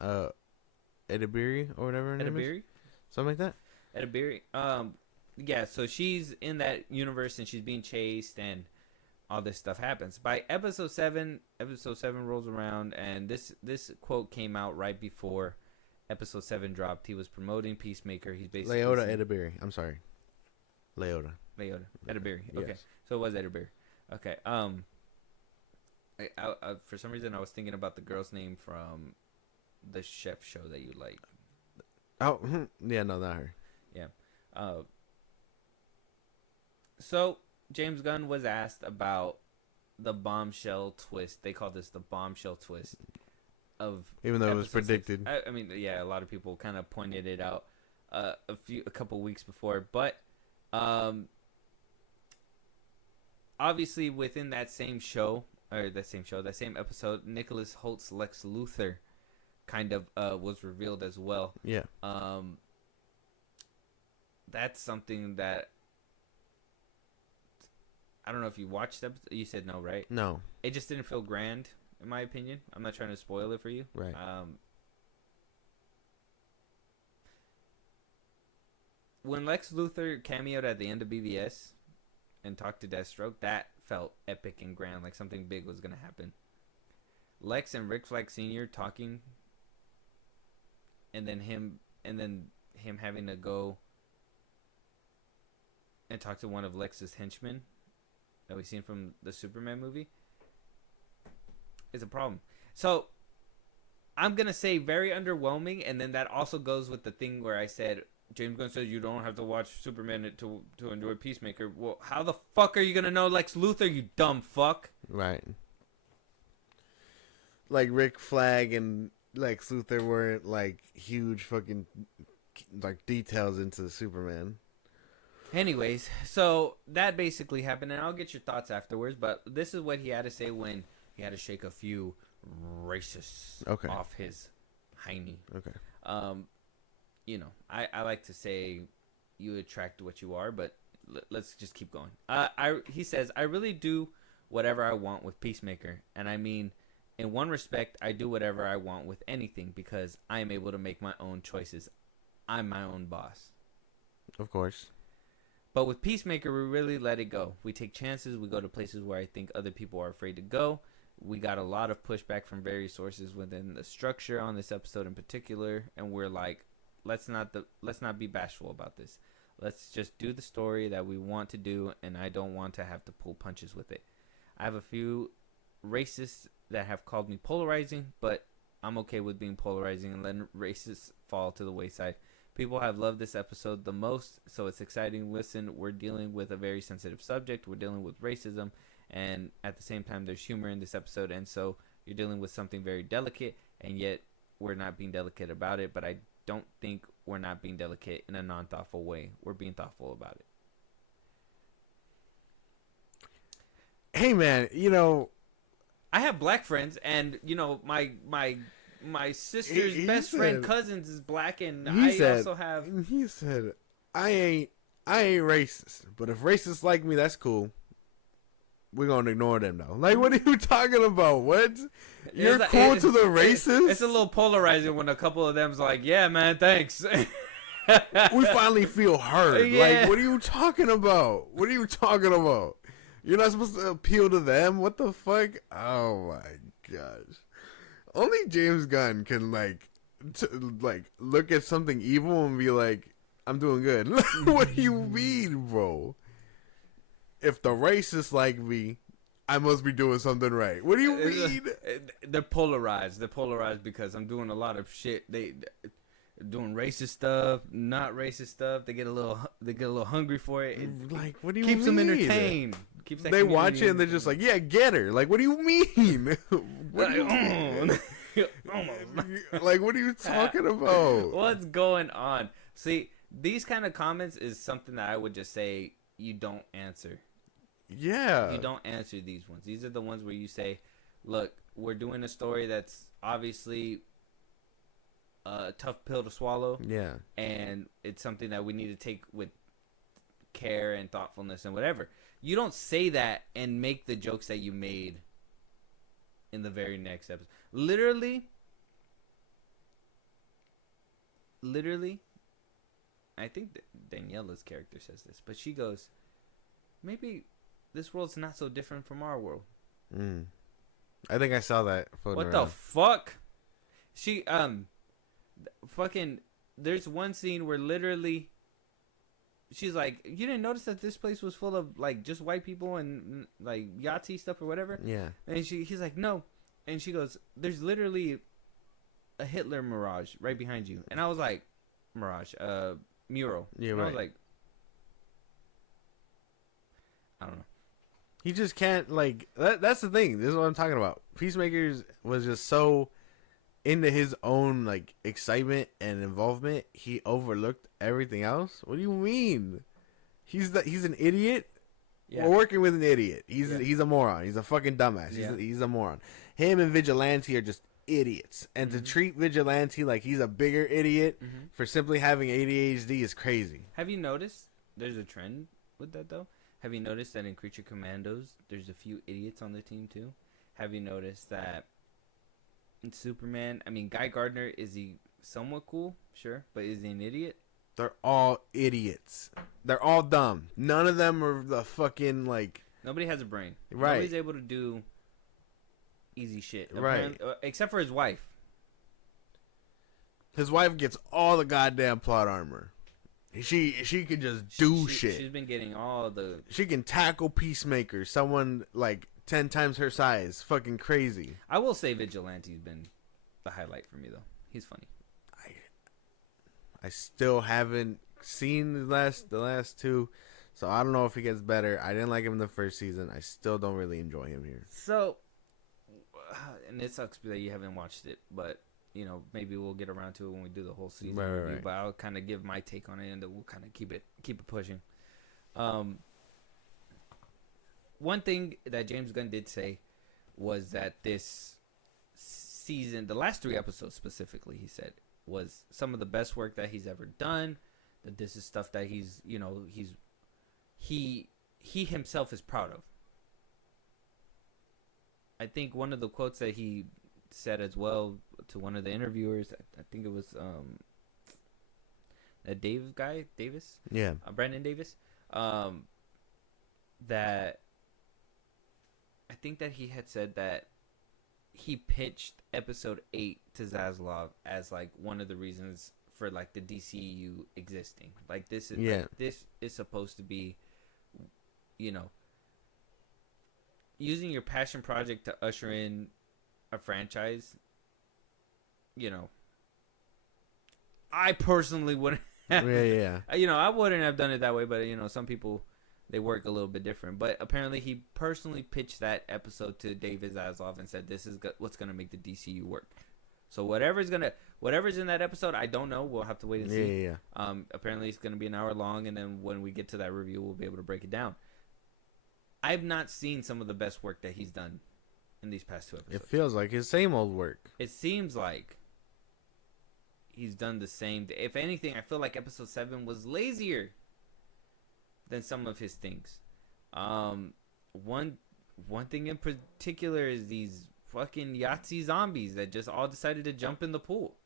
Edibiri or whatever her name is? Something like that? Edibiri. Yeah, so she's in that universe and she's being chased and all this stuff happens. By episode 7 rolls around, and this quote came out right before episode 7 dropped. He was promoting Peacemaker. He's basically Leota Edibiri. I'm sorry. Leota Edibiri. Okay, yes. So it was Edibiri. Okay. I, for some reason I was thinking about the girl's name from the chef show that you like. Oh, yeah, no, not her. Yeah. So James Gunn was asked about the bombshell twist. They call this the bombshell twist of even though it was predicted. I mean, yeah, a lot of people kind of pointed it out a couple weeks before, but obviously within that same episode, Nicholas Holt's Lex Luthor kind of was revealed as well. Yeah. That's something that I don't know if you watched that. You said no, right? No. It just didn't feel grand, in my opinion. I'm not trying to spoil it for you. Right. When Lex Luthor cameoed at the end of BVS and talked to Deathstroke, that felt epic and grand, like something big was going to happen. Lex and Rick Flag Sr. talking, and then him having to go and talk to one of Lex's henchmen that we've seen from the Superman movie is a problem. So I'm gonna say very underwhelming, and then that also goes with the thing where I said James Gunn says you don't have to watch Superman to enjoy Peacemaker. Well, how the fuck are you gonna know Lex Luthor, you dumb fuck? Right. Like Rick Flag and Lex Luthor weren't like huge fucking like details into Superman. Anyways, so that basically happened, and I'll get your thoughts afterwards, but this is what he had to say when he had to shake a few racists off his hiney. Okay. I like to say you attract what you are, but let's just keep going. He says, I really do whatever I want with Peacemaker, and I mean, in one respect, I do whatever I want with anything because I am able to make my own choices. I'm my own boss. Of course. But with Peacemaker, we really let it go. We take chances. We go to places where I think other people are afraid to go. We got a lot of pushback from various sources within the structure on this episode in particular, and we're like, let's not be bashful about this. Let's just do the story that we want to do, and I don't want to have to pull punches with it. I have a few racists that have called me polarizing, but I'm okay with being polarizing and letting racists fall to the wayside. People have loved this episode the most, so it's exciting. Listen, we're dealing with a very sensitive subject. We're dealing with racism, and at the same time, there's humor in this episode, and so you're dealing with something very delicate, and yet we're not being delicate about it, but I don't think we're not being delicate in a non-thoughtful way. We're being thoughtful about it. Hey, man, I have black friends, and, my sister's best friend cousins is black, and also have. He said, I ain't racist, but if racists like me, that's cool. We're gonna ignore them now. Like, what are you talking about? What? You're cool to the racists? It's a little polarizing when a couple of them's like, yeah, man, thanks. We finally feel heard. Yeah. Like, what are you talking about? What are you talking about? You're not supposed to appeal to them? What the fuck? Oh my gosh. Only James Gunn can look at something evil and be like, I'm doing good. What do you mean, bro? If the racists like me, I must be doing something right. What do you mean? They're polarized. They're polarized because I'm doing a lot of shit. They doing racist stuff, not racist stuff. They get a little hungry for it. Like, what do you keeps mean? them entertained. Keeps they watch it and they're just like, yeah, get her. Like, what do you mean? What do you mean? Like, what are you talking about? What's going on? See, these kind of comments is something that I would just say you don't answer. Yeah. You don't answer these ones. These are the ones where you say, look, we're doing a story that's obviously a tough pill to swallow. Yeah. And it's something that we need to take with care and thoughtfulness and whatever. You don't say that and make the jokes that you made in the very next episode. Literally, I think Daniela's character says this, but she goes, maybe this world's not so different from our world. I think I saw that photo. What the fuck? She, fucking, there's one scene where literally she's like, you didn't notice that this place was full of, like, just white people and, like, Yahtzee stuff or whatever? Yeah. And he's like, no. And she goes, there's literally a Hitler mirage right behind you. And I was like, mural. Yeah, and right. I was like, I don't know. He just can't, like, that's the thing. This is what I'm talking about. Peacemakers was just so into his own, like, excitement and involvement, he overlooked everything else. What do you mean? He's an idiot. Yeah. We're working with an idiot. He's a moron. He's a fucking dumbass. He's a moron. Him and Vigilante are just idiots. And to treat Vigilante like he's a bigger idiot for simply having ADHD is crazy. Have you noticed there's a trend with that, though? Have you noticed that in Creature Commandos, there's a few idiots on the team, too? Have you noticed that in Superman, I mean, Guy Gardner, is he somewhat cool? Sure. But is he an idiot? They're all idiots. They're all dumb. None of them are the fucking, like... Nobody has a brain. Right. Nobody's able to do easy shit. Right. Except for his wife. His wife gets all the goddamn plot armor. She could just do shit. She's been getting all the... She can tackle Peacemaker. Someone, like, 10 times her size. Fucking crazy. I will say Vigilante's been the highlight for me, though. He's funny. I still haven't seen the last two, so I don't know if he gets better. I didn't like him in the first season. I still don't really enjoy him here. So, and it sucks that you haven't watched it, but, you know, maybe we'll get around to it when we do the whole season review. Right. But I'll kind of give my take on it, and then we'll kind of keep it pushing. One thing that James Gunn did say was that this season, the last 3 episodes specifically, he said, was some of the best work that he's ever done. That this is stuff that he himself is proud of. I think one of the quotes that he said as well to one of the interviewers, I think it was that Davis, Brandon Davis, that I think that he had said that he pitched episode 8 to Zaslav as like one of the reasons for like the DCU existing. Like this is supposed to be, using your passion project to usher in a franchise. I personally wouldn't have, I wouldn't have done it that way, but some people, they work a little bit different. But apparently he personally pitched that episode to David Zaslav and said, this is what's going to make the DCU work. So whatever's in that episode, I don't know. We'll have to wait and see. Apparently it's going to be an hour long, and then when we get to that review, we'll be able to break it down. I've not seen some of the best work that he's done in these past 2 episodes. It feels like his same old work. It seems like he's done the same. If anything, I feel like episode 7 was lazier than some of his things. One thing in particular is these fucking Yahtzee zombies that just all decided to jump in the pool.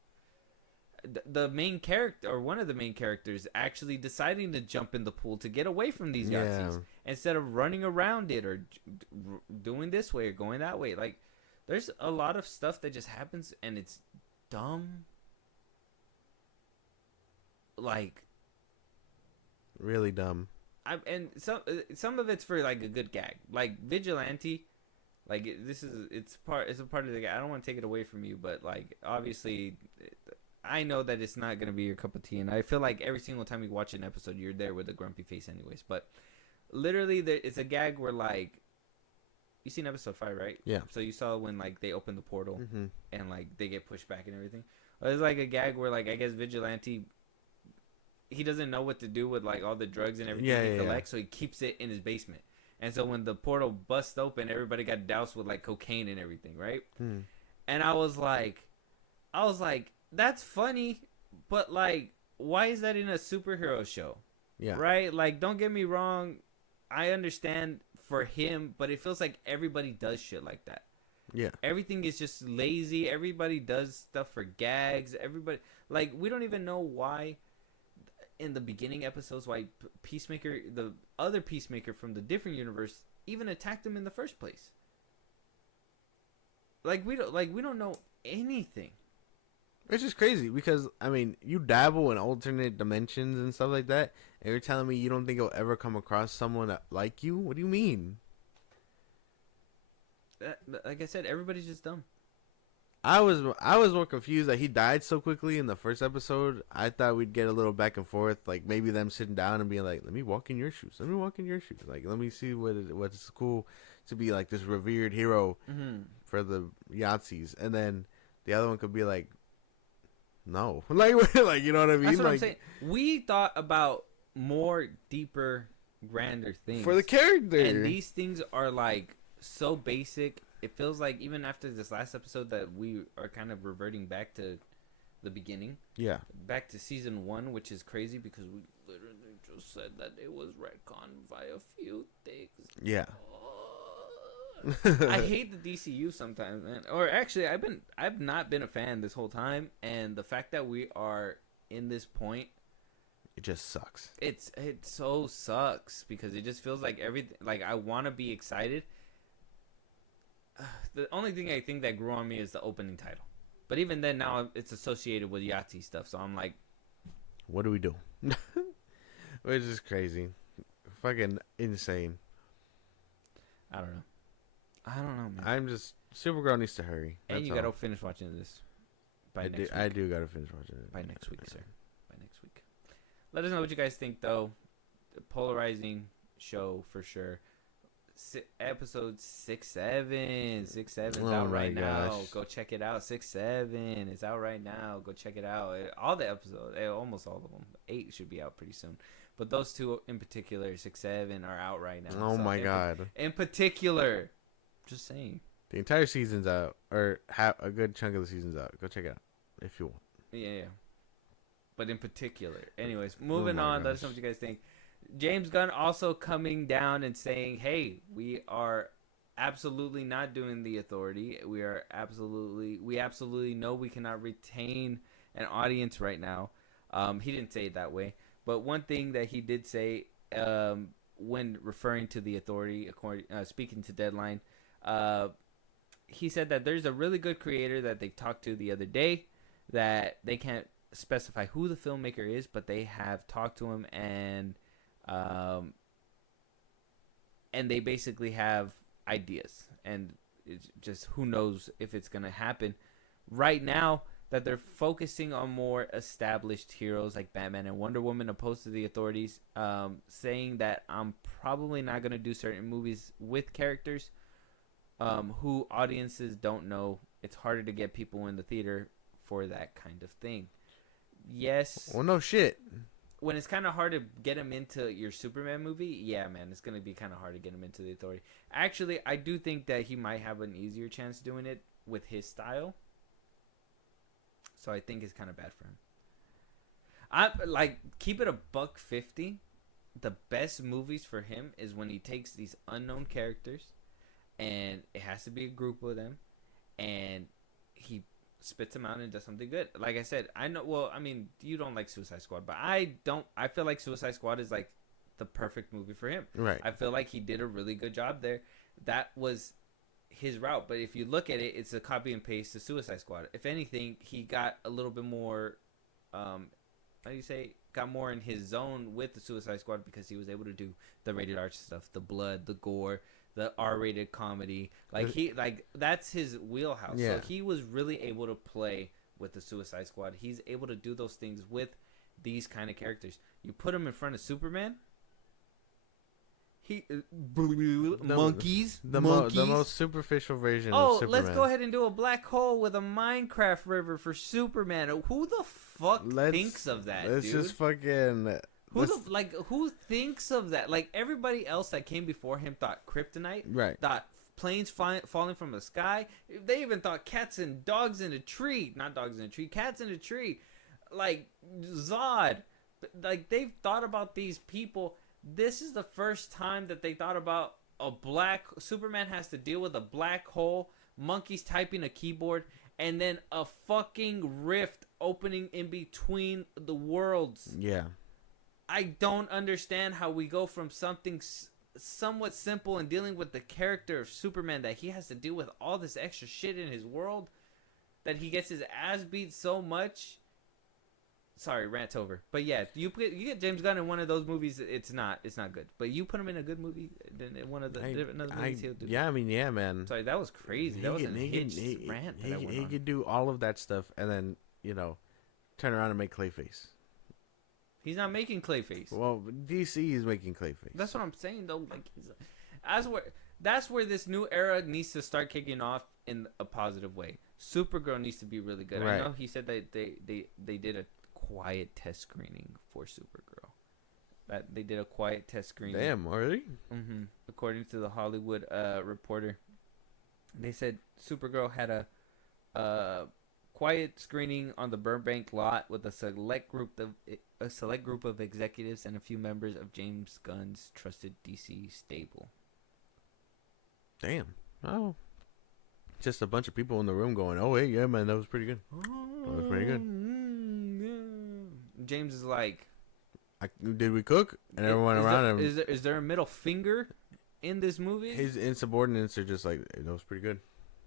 The main character, or one of the main characters, actually deciding to jump in the pool to get away from these Yahtzees instead of running around it or doing this way or going that way. Like, there's a lot of stuff that just happens and it's dumb. Like, really dumb. And some of it's for like a good gag, like Vigilante. Like, it's a part of the gag. I don't want to take it away from you, but like, obviously, I know that it's not going to be your cup of tea, and I feel like every single time you watch an episode, you're there with a grumpy face anyways. But literally, it's a gag where, like, you seen episode 5, right? Yeah. So you saw when, like, they open the portal and, like, they get pushed back and everything. It's like a gag where, like, I guess Vigilante, he doesn't know what to do with, like, all the drugs and everything he collects, so he keeps it in his basement. And so when the portal busts open, everybody got doused with, like, cocaine and everything, right? And I was like, that's funny, but like, why is that in a superhero show? Yeah. Right? Like, don't get me wrong, I understand for him, but it feels like everybody does shit like that. Yeah. Everything is just lazy. Everybody does stuff for gags. Everybody, like, we don't even know why in the beginning episodes why Peacemaker, the other Peacemaker from the different universe, even attacked him in the first place. Like, we don't know anything. It's just crazy because, I mean, you dabble in alternate dimensions and stuff like that, and you're telling me you don't think you'll ever come across someone like you? What do you mean? Like I said, everybody's just dumb. I was more confused that he died so quickly in the first episode. I thought we'd get a little back and forth, like maybe them sitting down and being like, "Let me walk in your shoes. Let me walk in your shoes. Like, let me see what's cool to be like this revered hero for the Yahtzees." And then the other one could be like, no, like you know what I mean? That's what I'm saying. We thought about more deeper, grander things for the character, and these things are like so basic. It feels like even after this last episode that we are kind of reverting back to the beginning. Yeah, back to season 1, which is crazy because we literally just said that it was retconned by a few things. Yeah. I hate the DCU sometimes, man. Or actually, I've not been a fan this whole time, and the fact that we are in this point, it just sucks. It so sucks because it just feels like everything. Like, I want to be excited. The only thing I think that grew on me is the opening title, but even then, now it's associated with Yahtzee stuff, so I'm like, what do we do? Which is crazy, fucking insane. I don't know, man. I'm just, Supergirl needs to hurry. And you gotta finish watching this by next week. I do gotta finish watching it by next week, sir. By next week. Let us know what you guys think, though. The polarizing show for sure. Episode 6-7 is out right now. Go check it out. 6-7 is out right now. Go check it out. All the episodes, almost all of them. 8 should be out pretty soon. But those two in particular, 6-7, are out right now. Oh, so my God. In particular, just saying. The entire season's out, or a good chunk of the season's out. Go check it out if you want. Yeah. But in particular. Anyways, moving my on. Let gosh. us know what you guys think. James Gunn also coming down and saying, hey, we are absolutely not doing the authority. We absolutely know we cannot retain an audience right now. He didn't say it that way. But one thing that he did say when referring to the authority, speaking to Deadline, he said that there's a really good creator that they talked to the other day that they can't specify who the filmmaker is, but they have talked to him and they basically have ideas, and it's just who knows if it's gonna happen. Right now, that they're focusing on more established heroes like Batman and Wonder Woman, opposed to the authorities, saying that I'm probably not gonna do certain movies with characters who audiences don't know. It's harder to get people in the theater for that kind of thing. Yes. Well, no shit. When it's kind of hard to get him into your Superman movie, yeah, man, it's going to be kind of hard to get him into the authority. Actually, I do think that he might have an easier chance doing it with his style. So I think it's kind of bad for him. Keep it $150. The best movies for him is when he takes these unknown characters, and it has to be a group of them, and he spits them out and does something good. Like I said, I know. Well, I mean, you don't like Suicide Squad, but I don't. I feel like Suicide Squad is like the perfect movie for him. Right. I feel like he did a really good job there. That was his route. But if you look at it, it's a copy and paste to Suicide Squad. If anything, he got a little bit more. How do you say? Got more in his zone with the Suicide Squad because he was able to do the rated R stuff, the blood, the gore, the R-rated comedy. That's his wheelhouse. Yeah. So he was really able to play with the Suicide Squad. He's able to do those things with these kind of characters. You put him in front of Superman, monkeys. The most superficial version of Superman. Let's go ahead and do a black hole with a Minecraft river for Superman. Who the fuck thinks of that, let's dude? Just fucking... Who thinks of that? Like, everybody else that came before him thought kryptonite, right? Thought planes falling from the sky. They even thought cats and dogs in a tree. Not dogs in a tree, cats in a tree. Like Zod. Like, they've thought about these people. This is the first time that they thought about a black... Superman has to deal with a black hole, monkeys typing a keyboard, and then a fucking rift opening in between the worlds. Yeah. I don't understand how we go from something somewhat simple and dealing with the character of Superman that he has to deal with all this extra shit in his world, that he gets his ass beat so much. Sorry, rant over. But yeah, you get James Gunn in one of those movies, it's not good. But you put him in a good movie, then in one of the another movies he'll do. Yeah, I mean, yeah, man. Sorry, that was crazy. That was a rant. He could do all of that stuff and then turn around and make Clayface. He's not making Clayface. Well, DC is making Clayface. That's what I'm saying, though. Like, that's where this new era needs to start kicking off in a positive way. Supergirl needs to be really good. Right. I know he said that they did a quiet test screening for Supergirl. That they did a quiet test screening. Damn, already? Mm-hmm. According to the Hollywood Reporter, they said Supergirl had a quiet screening on the Burbank lot with a select group of executives and a few members of James Gunn's trusted DC stable. Damn. Oh. Just a bunch of people in the room going, "Oh, hey, yeah, man, that was pretty good. That was pretty good." James is like, "Did we cook?" And everyone around him. Is there a middle finger in this movie? His insubordinates are just like, "Hey, that was pretty good.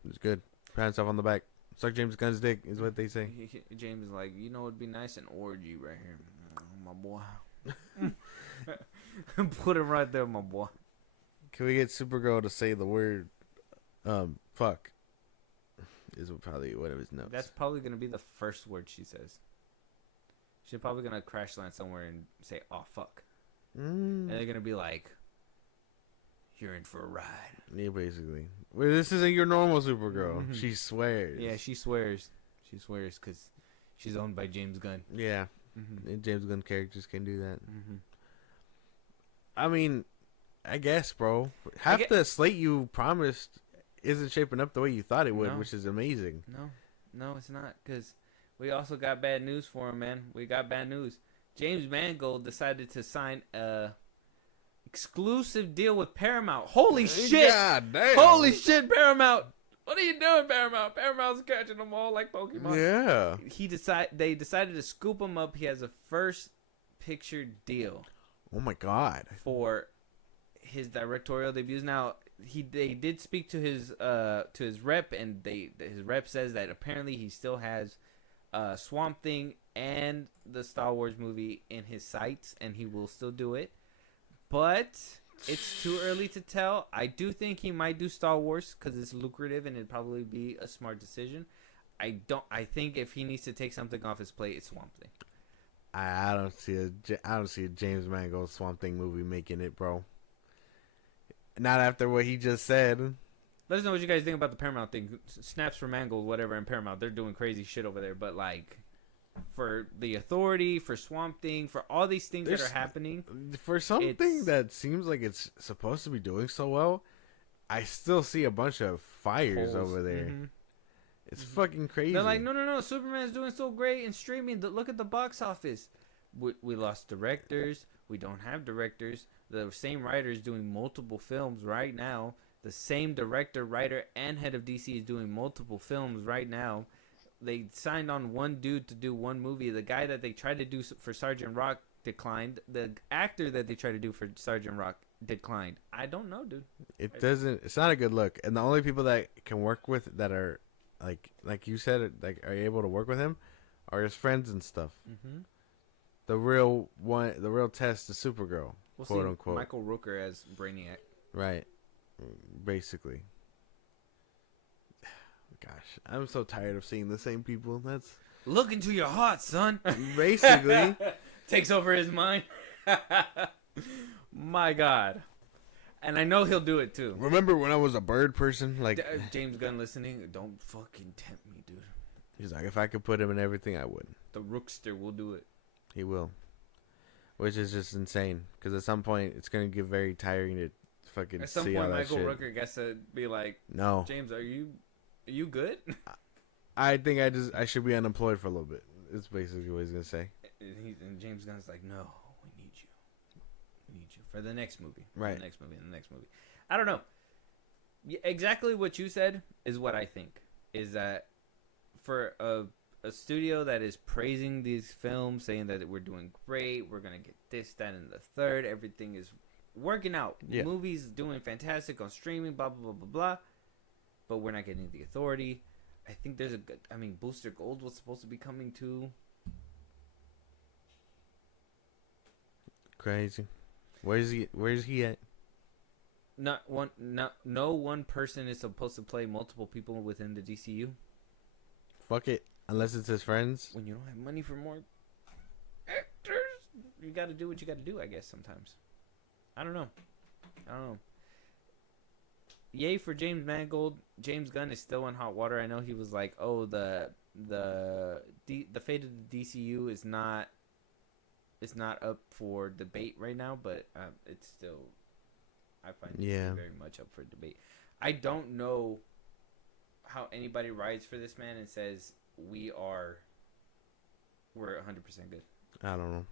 It was good." Pat himself on the back. Suck James Gunn's dick is what they say. James is like, it'd be nice, an orgy right here, my boy. Put him right there, my boy. Can we get Supergirl to say the word, fuck? Is probably one of his notes. That's probably gonna be the first word she says. She's probably gonna crash land somewhere and say, "Oh fuck," and they're gonna be like, "You're in for a ride." Yeah, basically. Well, this isn't your normal Supergirl. Mm-hmm. She swears. Yeah, she swears. She swears because she's owned by James Gunn. Yeah. Mm-hmm. James Gunn characters can do that. Mm-hmm. I mean, I guess, bro. Half the slate you promised isn't shaping up the way you thought it would, which is amazing. No, it's not. Because we also got bad news for him, man. We got bad news. James Mangold decided to sign a exclusive deal with Paramount. Holy shit! God damn. Holy shit, Paramount! What are you doing, Paramount? Paramount's catching them all like Pokemon. Yeah. They decided to scoop him up. He has a first picture deal. Oh my God. For his directorial debuts. Now they did speak to his rep, and his rep says that apparently he still has Swamp Thing and the Star Wars movie in his sights, and he will still do it. But it's too early to tell. I do think he might do Star Wars because it's lucrative and it'd probably be a smart decision. I think if he needs to take something off his plate, it's Swamp Thing. I don't see a James Mangold Swamp Thing movie making it, bro. Not after what he just said. Let us know what you guys think about the Paramount thing. Snaps for Mangold, whatever, and Paramount. They're doing crazy shit over there. But, like, for the Authority, for Swamp Thing, for all these things that are happening. For something that seems like it's supposed to be doing so well, I still see a bunch of fires over there. Mm-hmm. It's fucking crazy. They're like, no, Superman's doing so great in streaming. Look at the box office. We lost directors. We don't have directors. The same writer is doing multiple films right now. The same director, writer, and head of DC is doing multiple films right now. They signed on one dude to do one movie. The guy that they tried to do for Sergeant Rock declined. The actor that they tried to do for Sergeant Rock declined. I don't know, dude. It's not a good look. And the only people that can work with that are like you said, like are able to work with him are his friends and stuff. Mm-hmm. The real test is Supergirl, quote unquote. Michael Rooker as Brainiac. Right. Basically. Gosh, I'm so tired of seeing the same people. That's look into your heart, son. Basically. Takes over his mind. My God. And I know he'll do it too. Remember when I was a bird person? Like James Gunn listening, don't fucking tempt me, dude. He's like, if I could put him in everything, I would. The Rookster will do it. He will. Which is just insane. Because at some point, it's going to get very tiring to fucking at some see point, all that Michael shit. Rooker gets to be like, no. James, are you good? I think I should be unemployed for a little bit. It's basically what he's going to say. And James Gunn's like, no, we need you. We need you for the next movie. Right. The next movie. I don't know. Exactly what you said is what I think. Is that for a studio that is praising these films, saying that we're doing great, we're going to get this, that, and the third, everything is working out. Yeah. Movies doing fantastic on streaming, blah, blah, blah, blah, blah. But we're not getting the Authority. I think there's Booster Gold was supposed to be coming too. Crazy. Where's he at? No one person is supposed to play multiple people within the DCU. Fuck it. Unless it's his friends. When you don't have money for more actors, you got to do what you got to do, I guess, sometimes. I don't know. Yay for James Mangold. James Gunn is still in hot water. I know he was like, oh, the fate of the DCU is not up for debate right now, but it's still, I find it very much up for debate. I don't know how anybody rides for this man and says we're 100% good. I don't know.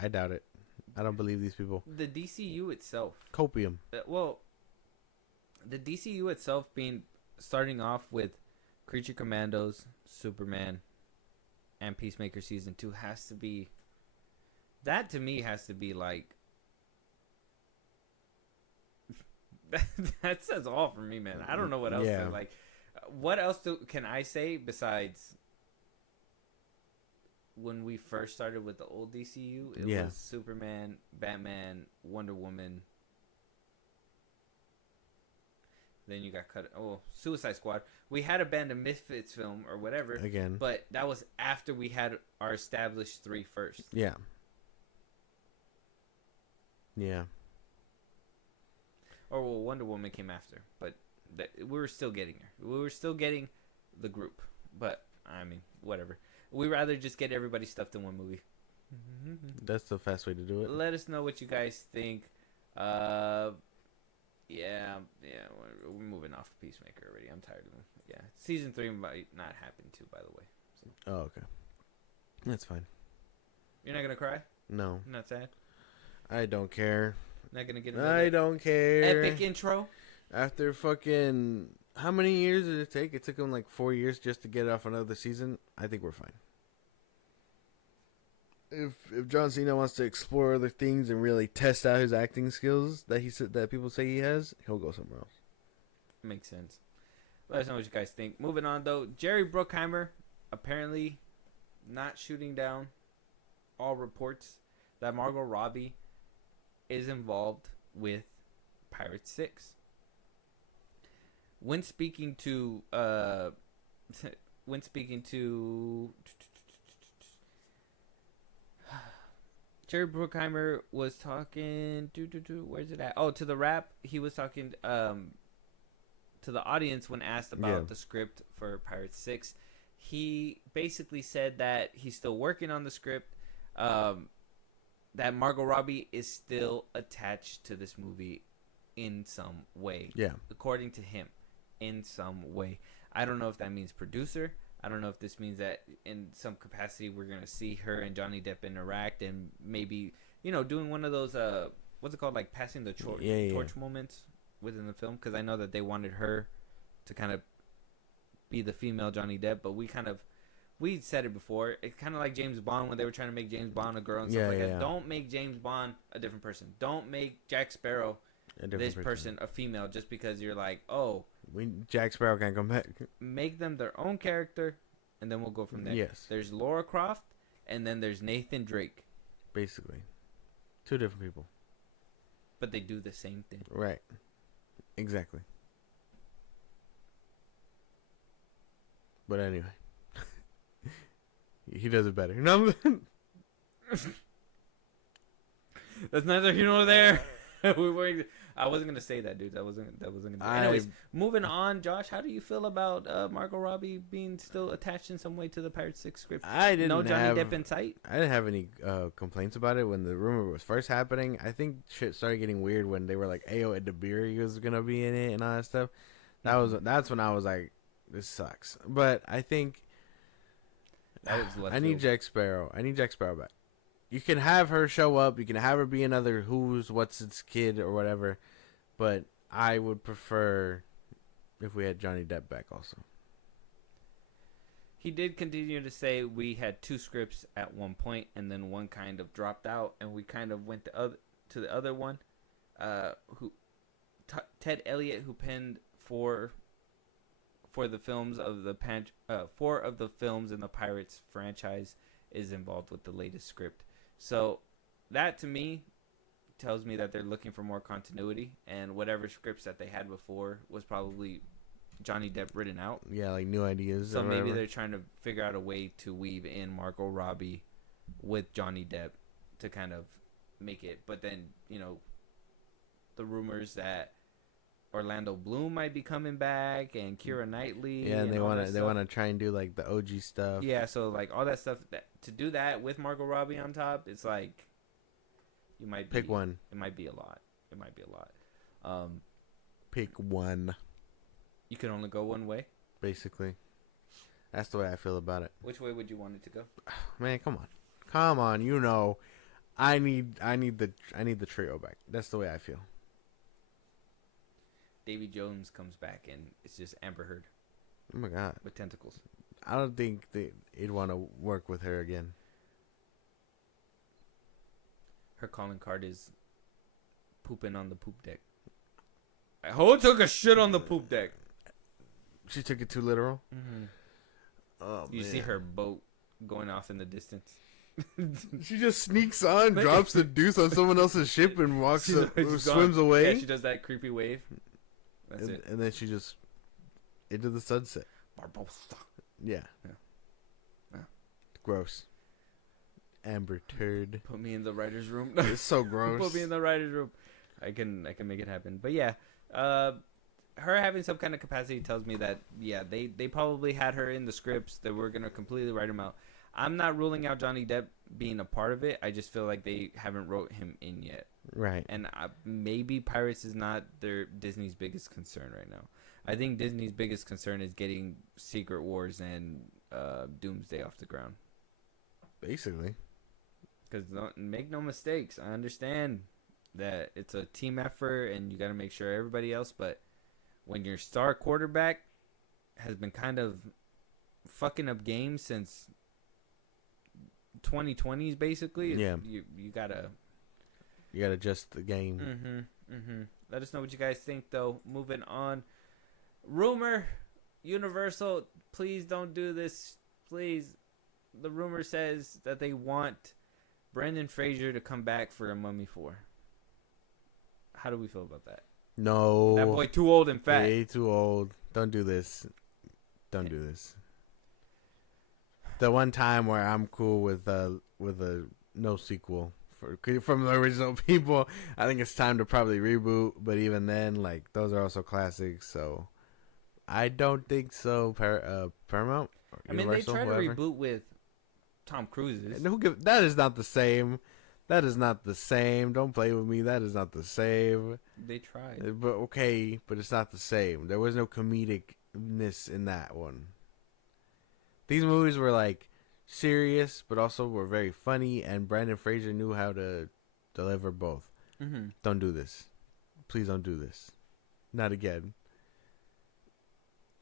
I doubt it. I don't believe these people. The DCU itself. Copium. The DCU itself starting off with Creature Commandos, Superman, and Peacemaker Season 2 has to be... That to me has to be like... that says all for me, man. I don't know what else to like. What else can I say besides when we first started with the old DCU? It was Superman, Batman, Wonder Woman. Then you got cut. Oh, Suicide Squad. We had a Band of Misfits film or whatever. Again. But that was after we had our established three first. Yeah. Yeah. Or well, Wonder Woman came after. But we were still getting her. We were still getting the group. But, I mean, whatever. We'd rather just get everybody stuffed in one movie. That's the fast way to do it. Let us know what you guys think. Yeah, we're moving off Peacemaker already. I'm tired of him. Yeah, season 3 might not happen too, by the way. So. Oh, okay. That's fine. You're not gonna cry? No, You're not sad? I don't care. Not gonna get I another don't care. epic intro? After fucking how many years did it take? It took him like 4 years just to get off another season. I think we're fine. If John Cena wants to explore other things and really test out his acting skills that he said that people say he has, he'll go somewhere else. Makes sense. Let us know what you guys think. Moving on though, Jerry Bruckheimer apparently not shooting down all reports that Margot Robbie is involved with Pirates 6. When speaking to Jerry Bruckheimer was talking where's it at? Oh, to the Wrap. He was talking to the audience when asked about the script for Pirates 6. He basically said that he's still working on the script, that Margot Robbie is still attached to this movie in some way. Yeah. According to him, in some way. I don't know if that means producer. I don't know if this means that in some capacity we're going to see her and Johnny Depp interact and maybe, doing one of those, what's it called, like passing the torch moments within the film. Because I know that they wanted her to kind of be the female Johnny Depp, but we said it before. It's kind of like James Bond when they were trying to make James Bond a girl and stuff like that. Don't make James Bond a different person. Don't make Jack Sparrow this person a female just because you're like, oh, Jack Sparrow can't come back. Make them their own character, and then we'll go from there. Yes. There's Laura Croft, and then there's Nathan Drake. Basically. Two different people. But they do the same thing. Right. Exactly. But anyway. He does it better. No, that's neither here nor there. I wasn't gonna say that, dude. That wasn't gonna. Anyways, moving on, Josh. How do you feel about Margot Robbie being still attached in some way to the Pirates 6 script? I didn't. No Johnny Depp in sight. I didn't have any complaints about it when the rumor was first happening. I think shit started getting weird when they were like, "Ayo, Edebiri was gonna be in it" and all that stuff. That's when I was like, "This sucks." But I think I need Jack Sparrow. I need Jack Sparrow back. You can have her show up. You can have her be another what's its kid or whatever. But I would prefer if we had Johnny Depp back also. He did continue to say we had 2 scripts at one point, and then one kind of dropped out, and we kind of went to the other one. Ted Elliott, who penned 4 the films of the 4 of the films in the Pirates franchise, is involved with the latest script. So that to me tells me that they're looking for more continuity, and whatever scripts that they had before was probably Johnny Depp written out. Yeah, like new ideas. So maybe they're trying to figure out a way to weave in Margot Robbie with Johnny Depp to kind of make it. But then, the rumors that Orlando Bloom might be coming back and Keira Knightley. Yeah, and they want to try and do like the OG stuff. Yeah, so like all that stuff to do that with Margot Robbie on top, it's like you might pick one. It might be a lot. Pick one. You can only go one way. Basically, that's the way I feel about it. Which way would you want it to go? Man, come on. I need the trio back. That's the way I feel. Davy Jones comes back and it's just Amber Heard. Oh my god. With tentacles. I don't think they'd want to work with her again. Her calling card is pooping on the poop deck. Who took a shit on the poop deck? She took it too literal. Mm-hmm. Oh, you see her boat going off in the distance. She just sneaks on, drops the deuce on someone else's ship, and swims away. Yeah, she does that creepy wave. That's it. And then she just into the sunset. Barbosa. Yeah. Gross. Amber turd. Put me in the writer's room. It's so gross. Put me in the writer's room. I can make it happen. But yeah, her having some kind of capacity tells me that they probably had her in the scripts. They were gonna completely write him out. I'm not ruling out Johnny Depp being a part of it. I just feel like they haven't wrote him in yet. Right. And maybe Pirates is not Disney's biggest concern right now. I think Disney's biggest concern is getting Secret Wars and Doomsday off the ground. Basically. Because make no mistakes, I understand that it's a team effort and you got to make sure everybody else. But when your star quarterback has been kind of fucking up games since 2020s, basically, Yeah. you gotta adjust the game. Let us know what you guys think, though. Moving on, rumor, Universal, please don't do this, please. The rumor says that they want Brendan Fraser to come back for a Mummy 4. How do we feel about that? No. That boy too old and fat. Way too old. Don't do this. Don't do this. The one time where I'm cool with a no sequel from the original people, I think it's time to probably reboot. But even then, like, those are also classics. So I don't think so. Paramount. I mean, Universal, they tried whatever. to reboot with Tom Cruise's. That is not the same. That is not the same. Don't play with me. That is not the same. They tried. But okay, but it's not the same. There was no comedicness in that one. These movies were like serious, but also were very funny, and Brandon Fraser knew how to deliver both. Mm-hmm. Don't do this. Please don't do this. Not again.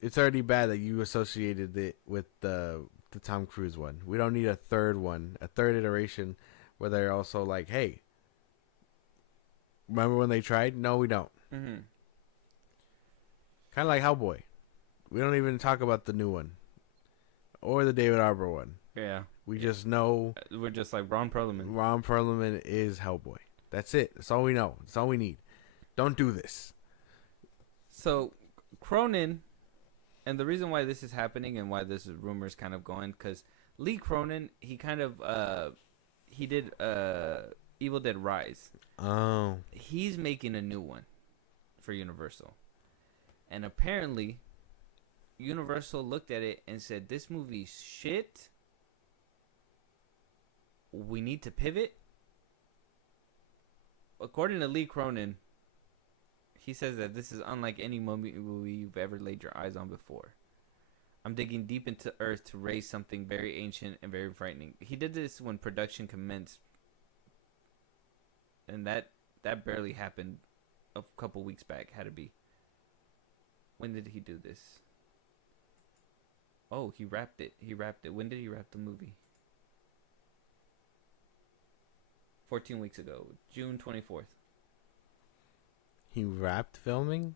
It's already bad that you associated it with the Tom Cruise one. We don't need a third one, a third iteration where they're also like, hey, remember when they tried? No, we don't. Mm-hmm. Kind of like Hellboy. We don't even talk about the new one. Or the David Arbor one. Yeah. We just know We're just like Ron Perlman. Ron Perlman is Hellboy. That's it. That's all we know. That's all we need. Don't do this. So, Cronin, and the reason why this is happening and why this rumor is kind of going, because Lee Cronin, he kind of, he did Evil Dead Rise. Oh. He's making a new one for Universal. And apparently, Universal looked at it and said, this movie's shit. We need to pivot. According to Lee Cronin, he says that this is unlike any movie you've ever laid your eyes on before. I'm digging deep into Earth to raise something very ancient and very frightening. He did this when production commenced. And that barely happened a couple weeks back. Had to be. When did he do this? Oh, he wrapped it. When did he wrap the movie? 14 weeks ago. June 24th. He wrapped filming?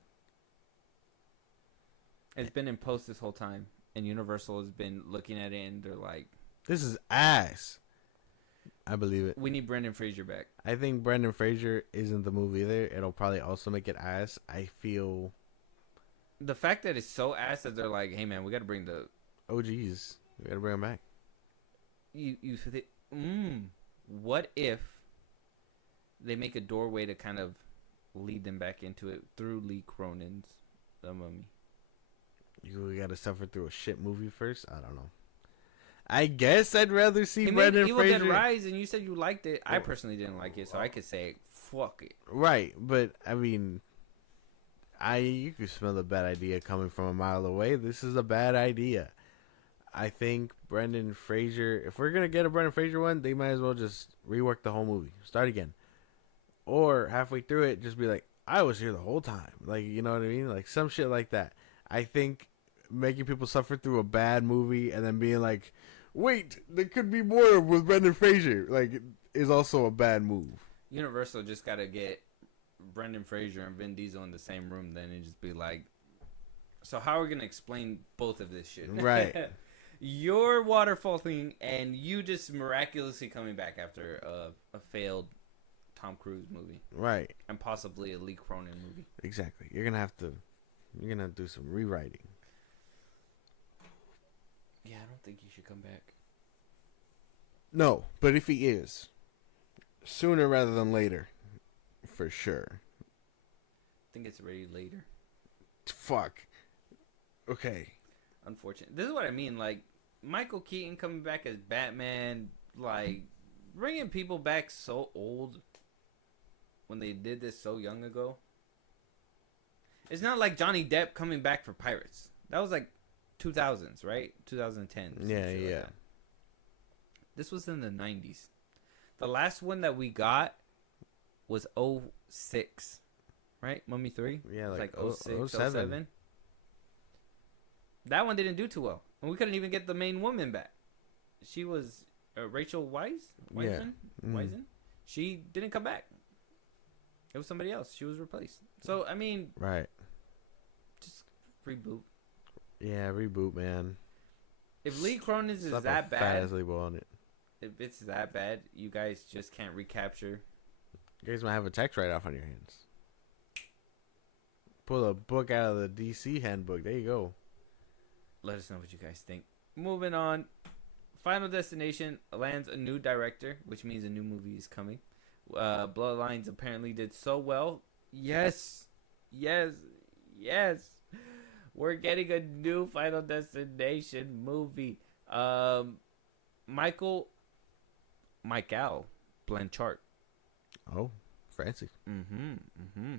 It's been in post this whole time. And Universal has been looking at it and they're like, This is ass. I believe it. we need Brendan Fraser back. I think Brendan Fraser isn't the movie either. It'll probably also make it ass. I feel... The fact that it's so ass that they're like, hey man, we got to bring the... Oh, geez. We gotta bring him back. What if they make a doorway to kind of lead them back into it through Lee Cronin's The Mummy? You gotta suffer through a shit movie first? I don't know. I guess I'd rather see He Brendan made Evil Fraser. Dead Rise, and you said you liked it. I personally didn't like it, so I could say, fuck it. Right, but I mean, you could smell the bad idea coming from a mile away. This is a bad idea. I think Brendan Fraser, if we're gonna get a Brendan Fraser one, they might as well just rework the whole movie, start again, or halfway through it, just be like, I was here the whole time, like, you know what I mean, like some shit like that. I think making people suffer through a bad movie and then being like, wait, there could be more with Brendan Fraser, like, is also a bad move. Universal just got to get Brendan Fraser and Vin Diesel in the same room then and just be like, so how are we going to explain both of this shit? Right. Your waterfall thing and you just miraculously coming back after a failed Tom Cruise movie. Right. And possibly a Lee Cronin movie. Exactly. You're going to do some rewriting. Yeah, I don't think he should come back. No, but if he is, sooner rather than later, for sure. I think it's already later. Fuck. Okay. Unfortunate. This is what I mean. Like, Michael Keaton coming back as Batman, like, bringing people back so old when they did this so young ago. It's not like Johnny Depp coming back for Pirates. That was like 2000s, right? 2010. Yeah. This was in the 90s. The last one that we got was '06, right? Mummy 3? Yeah, It's like '06, 07. '07. That one didn't do too well. And we couldn't even get the main woman back. She was Rachel Weisz? Wiseman? Yeah. Wiseman? She didn't come back. It was somebody else. She was replaced. So, I mean, Right. just reboot. Yeah, reboot, man. If Lee Cronin's is Slap a that fat bad, ass label on it. if it's that bad, you guys just can't recapture. You guys might have a tax write-off on your hands. Pull a book out of the DC handbook. There you go. Let us know what you guys think. Moving on. Final Destination lands a new director, which means a new movie is coming. Bloodlines apparently did so well. Yes. We're getting a new Final Destination movie. Michael Blanchard. Oh, fancy.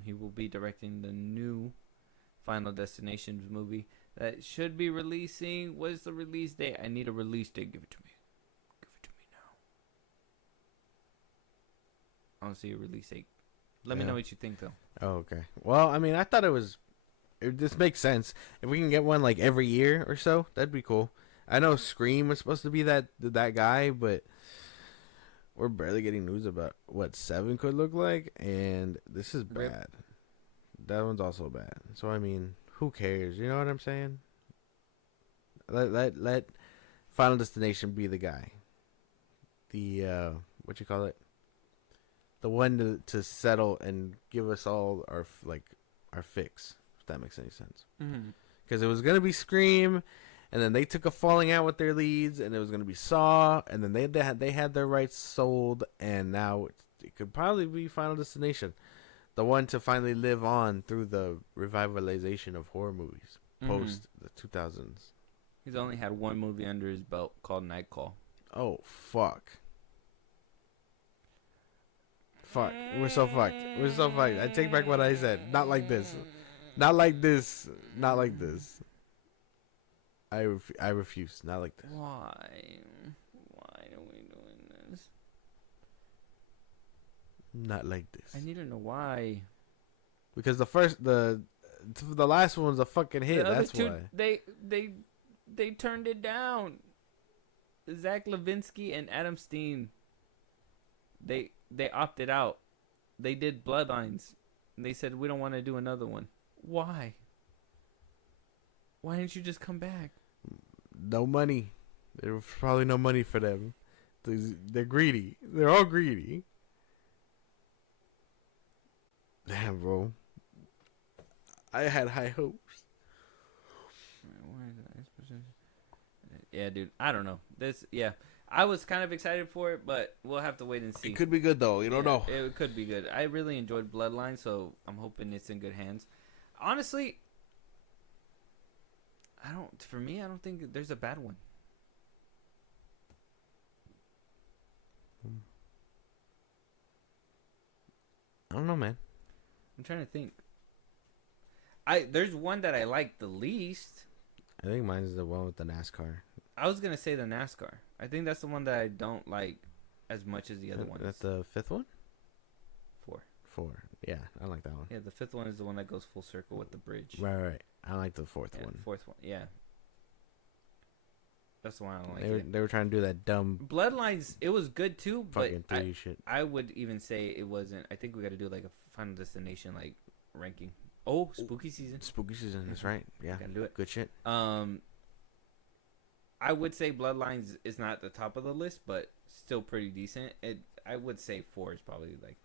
He will be directing the new Final Destination movie that should be releasing. What is the release date? I need a release date. Give it to me. Give it to me now. I don't see a release date. Let me know what you think, though. Oh, okay. Well, I mean, I thought this makes sense. If we can get one like every year or so, that'd be cool. I know Scream was supposed to be that guy, but we're barely getting news about what 7 could look like, and this is bad. Rip. That one's also bad. So I mean, who cares? You know what I'm saying? Let Final Destination be the guy. The what you call it? The one to settle and give us all our fix. If that makes any sense. Because it was gonna be Scream, and then they took a falling out with their leads, and it was gonna be Saw, and then they had their rights sold, and now it could probably be Final Destination, the one to finally live on through the revitalization of horror movies post the 2000s. He's only had one movie under his belt called Night Call. Oh fuck. Fuck. We're so fucked. I take back what I said. Not like this. Not like this. Not like this. I refuse. Not like this. Why? Why are we doing this? Not like this. I need to know why. Because the last one was a fucking hit. That's why. They turned it down. Zach Levinsky and Adam Steen. They opted out. They did Bloodlines. And they said we don't want to do another one. Why? Why didn't you just come back? No money. There was probably no money for them. They're greedy. They're all greedy. Damn, bro. I had high hopes. Yeah, dude. I don't know. I was kind of excited for it, but we'll have to wait and see. It could be good though. You don't know. It could be good. I really enjoyed Bloodline, so I'm hoping it's in good hands. Honestly, I don't think there's a bad one. I don't know, man. I'm trying to think. There's one that I like the least. I think mine is the one with the NASCAR. I was gonna say the NASCAR. I think that's the one that I don't like as much as the other ones. That's the 5th one? 4. Yeah, I like that one. Yeah, the 5th one is the one that goes full circle with the bridge. Right. I like the 4th Yeah, one. the 4th one. Yeah. That's the one I don't like. They were trying to do that dumb Bloodlines, it was good too, but fucking 3 shit. I would even say it wasn't. I think we got to do like a Final Destination like ranking. Oh, spooky season. Spooky season, that's right. Yeah. Gotta do it. Good shit. I would say Bloodlines is not at the top of the list, but still pretty decent. I would say 4 is probably like,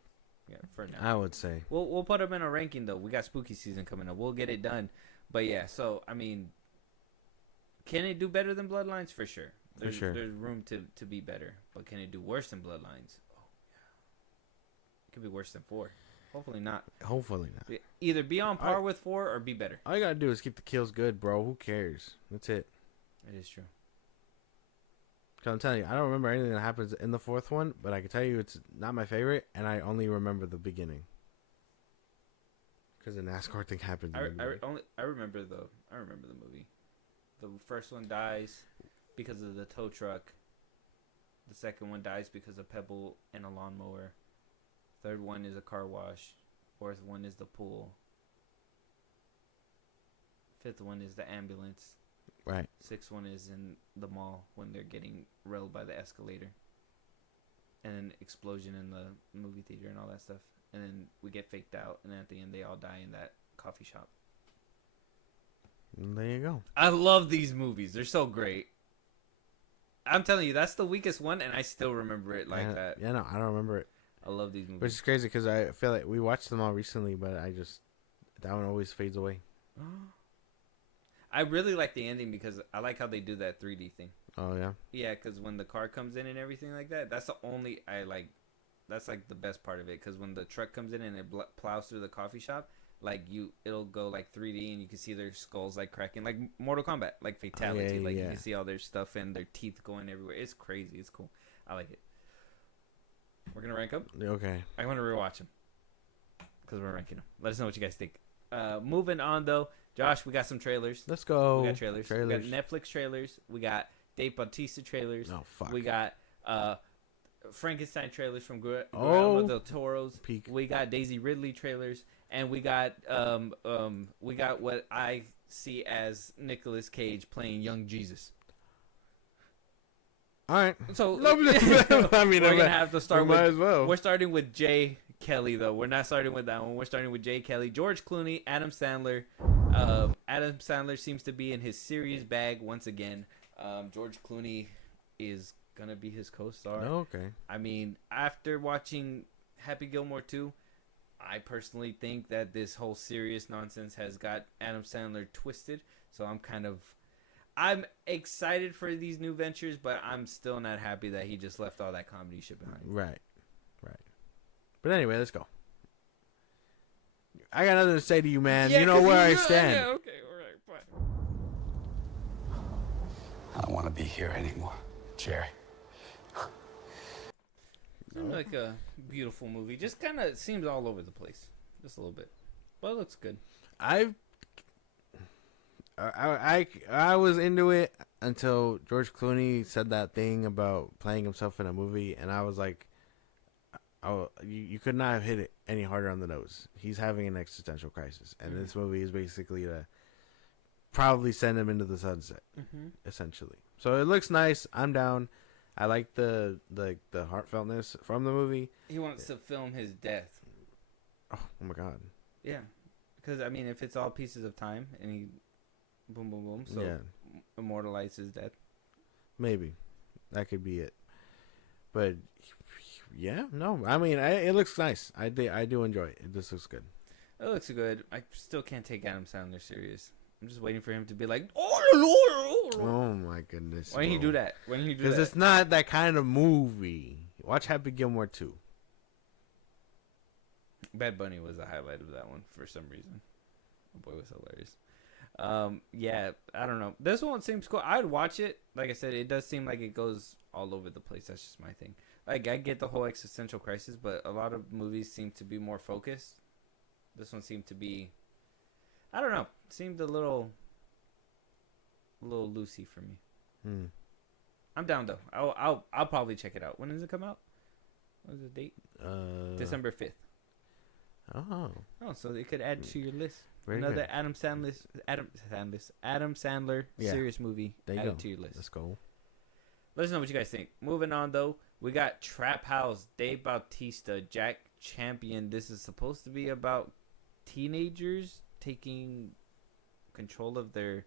yeah, for now. I would say. We'll put them in a ranking though. We got spooky season coming up. We'll get it done. But yeah, so I mean, can it do better than Bloodlines? For sure. There's room to be better. But can it do worse than Bloodlines? Oh yeah. It could be worse than 4. Hopefully not. Either be on par with 4 or be better. All you gotta do is keep the kills good, bro. Who cares? That's it. It is true. Cause I'm telling you, I don't remember anything that happens in the 4th one, but I can tell you it's not my favorite, and I only remember the beginning. Because the NASCAR thing happens. I remember the movie. The first one dies because of the tow truck. The second one dies because of pebble and a lawnmower. Third one is a car wash. Fourth one is the pool. Fifth one is the ambulance. Right. Sixth one is in the mall when they're getting railed by the escalator. And then explosion in the movie theater and all that stuff. And then we get faked out. And then at the end, they all die in that coffee shop. And there you go. I love these movies. They're so great. I'm telling you, that's the weakest one, and I still remember it like that. Yeah, no, I don't remember it. I love these movies. Which is crazy because I feel like we watched them all recently, but that one always fades away. I really like the ending because I like how they do that 3D thing. Oh, yeah? Yeah, because when the car comes in and everything like that, that's the only that's like the best part of it. Because when the truck comes in and it plows through the coffee shop, like it'll go like 3D and you can see their skulls like cracking, like Mortal Kombat, like fatality. You can see all their stuff and their teeth going everywhere. It's crazy. It's cool. I like it. We're gonna rank them. Okay. I want to rewatch them because we're ranking them. Let us know what you guys think. Moving on though, Josh, we got some trailers. Let's go. We got trailers. We got Netflix trailers. We got Dave Bautista trailers. Oh fuck. We got Frankenstein trailers from Guillermo del Toro's. Peak. We got Daisy Ridley trailers, and we got what I see as Nicolas Cage playing young Jesus. All right. So I mean, we're gonna have to start with. As well. We're starting with Jay Kelly though. We're not starting with that one. We're starting with Jay Kelly, George Clooney, Adam Sandler. Adam Sandler seems to be in his serious bag once again. George Clooney is gonna be his co-star. Oh, okay. I mean, after watching Happy Gilmore 2, I personally think that this whole serious nonsense has got Adam Sandler twisted. So I'm excited for these new ventures, but I'm still not happy that he just left all that comedy shit behind. Right. But anyway, let's go. I got nothing to say to you, man. Yeah, you know where I stand. Yeah, okay, all right, fine. I don't want to be here anymore, Jerry. Seems like a beautiful movie. Just kind of seems all over the place, just a little bit, but it looks good. I was into it until George Clooney said that thing about playing himself in a movie, and I was like, "Oh, you could not have hit it any harder on the nose." He's having an existential crisis, and this movie is basically to probably send him into the sunset, essentially. So it looks nice. I'm down. I like the heartfeltness from the movie. He wants to film his death. Oh my god. Yeah, because I mean, if it's all pieces of time, and he boom, boom, boom, so immortalize his death. Maybe that could be it. But yeah, no, I mean, it looks nice. I do enjoy it. This looks good. It looks good. I still can't take Adam Sandler serious. I'm just waiting for him to be like, oh my goodness. Why didn't he do that? Why didn't he do that? Because it's not that kind of movie. Watch Happy Gilmore 2. Bad Bunny was the highlight of that one for some reason. The boy was hilarious. Yeah, I don't know. This one seems cool. I'd watch it. Like I said, it does seem like it goes all over the place. That's just my thing. Like, I get the whole existential crisis, but a lot of movies seem to be more focused. This one seemed to be, I don't know, seemed a little loosey for me. I'm down though. I'll probably check it out. When does it come out? What was the date? December 5th. Oh, so it could add to your list. Very Another good. Adam Sandler serious movie added to your list. Let's go. Let us know what you guys think. Moving on though, we got Trap House, Dave Bautista, Jack Champion. This is supposed to be about teenagers taking control of their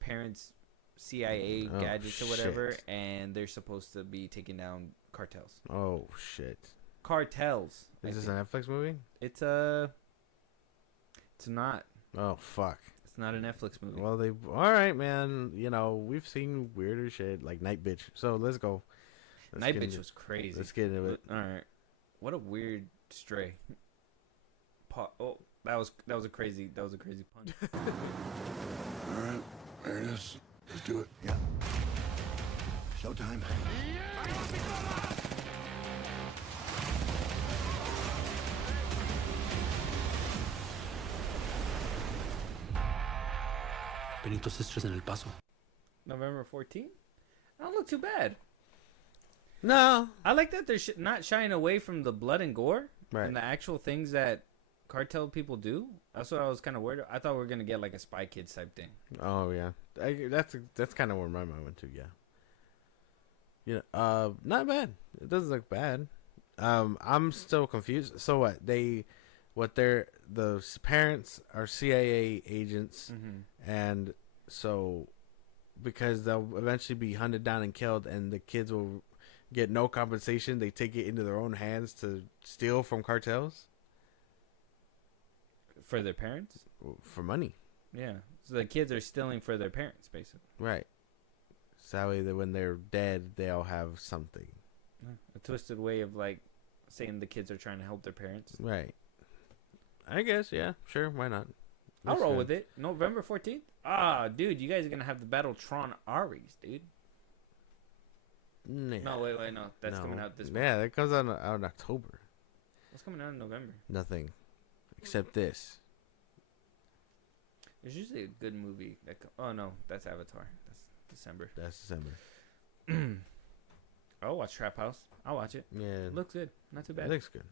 parents' CIA gadgets or whatever, and they're supposed to be taking down cartels. Oh shit! Cartels. Is this a Netflix movie? It's not. Oh fuck! It's not a Netflix movie. Well, all right, man. You know, we've seen weirder shit like Night Bitch. So let's go. Night Bitch was crazy. Let's get into it. All right. What a weird stray. Oh, that was a crazy punch. All right, there it is. Let's do it. Yeah. Showtime. Benito Sisters en El Paso. November 14th? I don't look too bad. No. I like that they're not shying away from the blood and gore Right. and the actual things that cartel people do. That's what I was kind of worried. I thought we were gonna get like a Spy Kids type thing. Oh yeah. That's kind of where my mind went to. Yeah. Not bad. It doesn't look bad. I'm still confused. So the parents are CIA agents, and so because they'll eventually be hunted down and killed, and the kids will get no compensation, they take it into their own hands to steal from cartels For their parents? for money. Yeah. So the kids are stealing for their parents, basically. Right. So that way that when they're dead, they'll have something. A twisted way of like saying the kids are trying to help their parents. Right. I guess, yeah. Sure, why not? I'll roll with it. November 14th? Ah, dude, you guys are going to have the Battletron Ares, dude. Nah. No, wait, no. That's coming out this month. Yeah, that comes out in October. What's coming out in November? Nothing. Except this. There's usually a good movie. Oh, no. That's Avatar. That's December. That's December. I'll watch Trap House. I'll watch it. Yeah. Looks good. Not too bad. It looks good.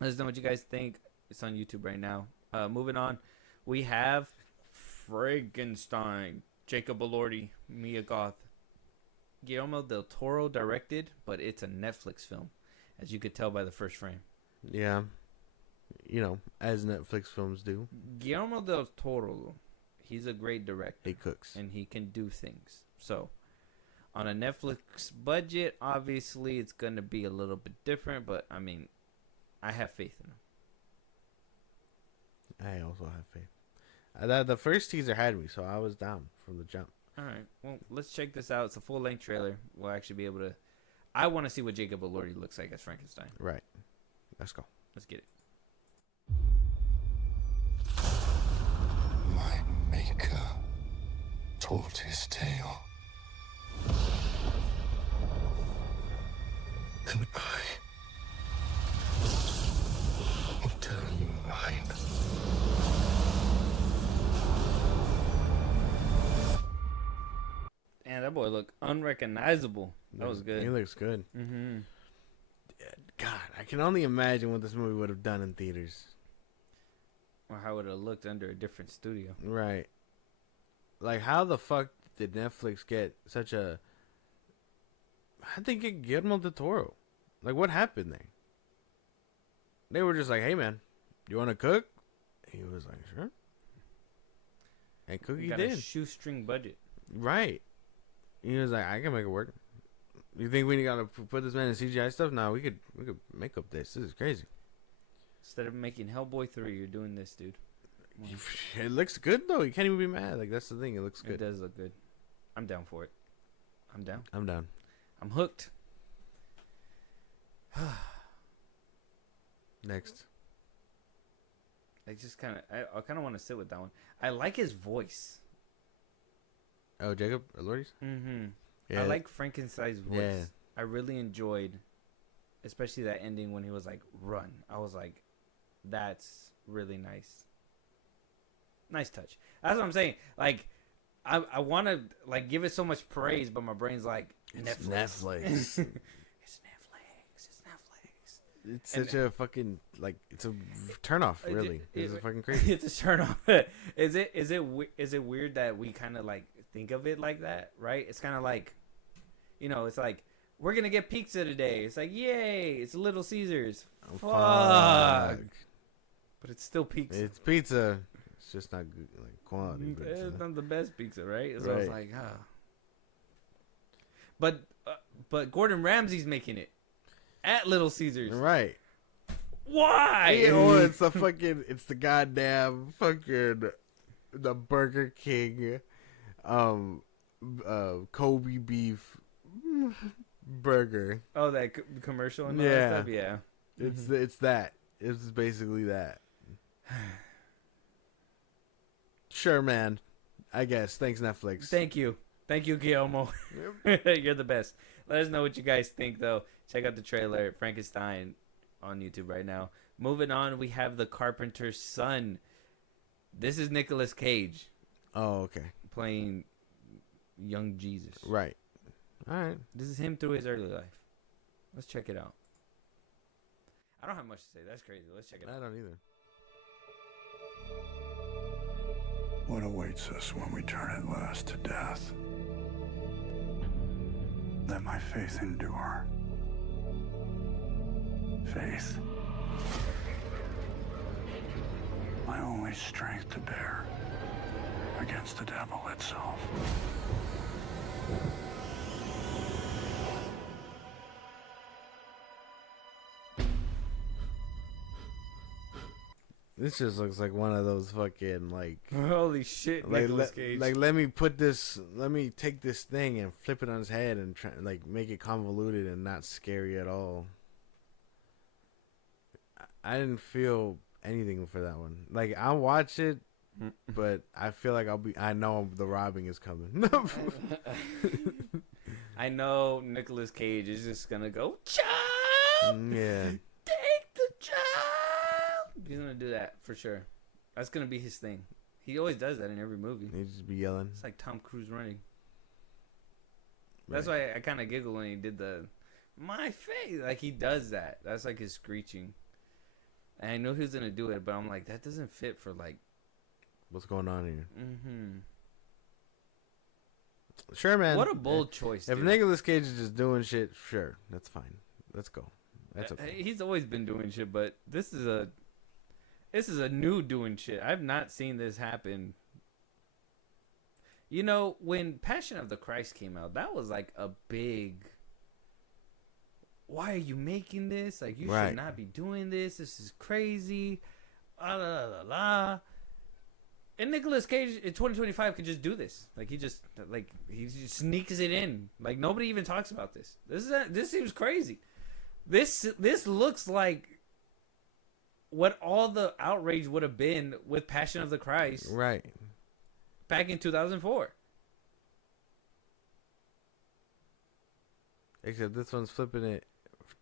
Let us know what you guys think. It's on YouTube right now. Moving on. We have Frankenstein. Jacob Elordi. Mia Goth. Guillermo del Toro directed, but it's a Netflix film, as you could tell by the first frame. Yeah. As Netflix films do. Guillermo del Toro, he's a great director. He cooks. And he can do things. So, on a Netflix budget, obviously it's going to be a little bit different, but I mean, I have faith in him. I also have faith. The first teaser had me, so I was down from the jump. All right. Well, let's check this out. It's a full-length trailer. We'll actually be able to... I want to see what Jacob Elordi looks like as Frankenstein. Right. Let's go. Let's get it. My maker told his tale. And I will tell you mine. And that boy looked unrecognizable. That was good. He looks good. Mm-hmm. God, I can only imagine what this movie would have done in theaters. Or how it would have looked under a different studio. Right. Like, how the fuck did Netflix get such a... How'd they get Guillermo del Toro? Like, what happened there? They were just like, hey, man, you want to cook? He was like, sure. And cook he Got did. a shoestring budget. Right. He was like, I can make it work. You think we gotta put this man in CGI stuff? No, we could make up this. This is crazy. Instead of making Hellboy 3, you're doing this, dude. Well, It looks good though. You can't even be mad. Like, that's the thing. It looks good. it does look good. I'm down for it. I'm down. I'm down. I'm hooked. Next. I just kind of, I kind of want to sit with that one. I like his voice. Oh, Jacob Elordi's? Mm-hmm. Yeah. I like Frankenstein's voice. Yeah. I really enjoyed, especially that ending when he was like, run. I was like, that's really nice. Nice touch. That's what I'm saying. Like, I want to like give it so much praise, but my brain's like, It's Netflix. Netflix. It's Netflix. It's Netflix. It's such a fucking, like, it's a turnoff, really. It's fucking crazy. It's a turn off. Is it weird that we kind of like think of it like that, right? It's kind of like, it's like, we're going to get pizza today. It's like, yay, it's Little Caesars. Oh, Fuck. But it's still pizza. It's pizza. It's just not good, like, quality. It's not the best pizza, right? So Right. I was like, But Gordon Ramsay's making it at Little Caesars. Right. Why? It's the fucking, it's the goddamn fucking, the Burger King, Kobe beef burger. Oh, that commercial and all Yeah. that stuff? Yeah. It's that. It's basically that. Sure, man. I guess. Thanks, Netflix. Thank you, Guillermo. You're the best. Let us know what you guys think, though. Check out the trailer, Frankenstein, on YouTube right now. Moving on, we have The Carpenter's Son. This is Nicolas Cage Oh, okay. playing young Jesus. Right. All right. This is him through his early life. Let's check it out. I don't have much to say. That's crazy. Let's check it I out. don't either. What awaits us when we turn at last to death? Let my faith endure. Faith. My only strength to bear against the devil itself. This just looks like one of those fucking like Holy shit, like Nicolas Cage. let me take this thing and flip it on his head and try like make it convoluted and not scary at all. I didn't feel anything for that one. Like I'll watch it, but I feel like I know the robbing is coming. I know Nicolas Cage is just gonna go, child, Yeah. take the child. He's gonna do that for sure. That's gonna be his thing. He always does that in every movie. He just be yelling. It's like Tom Cruise running. That's why I kind of giggled when he did the my face. Like he does that. That's like his screeching. And I knew he was gonna do it, but I'm like, that doesn't fit for like. What's going on here? Mm-hmm. Sure, man. What a bold choice. If dude. Nicolas Cage is just doing shit, sure, that's fine. Let's go. That's okay. He's always been doing shit, but this is a new doing shit. I've not seen this happen. You know, when Passion of the Christ came out, that was like a big. Why are you making this? Like you should not be doing this. This is crazy. La la la la. And Nicolas Cage in 2025 could just do this. Like he just sneaks it in. Like nobody even talks about this. This seems crazy. This looks like what all the outrage would have been with Passion of the Christ. Right. Back in 2004. Except this one's flipping it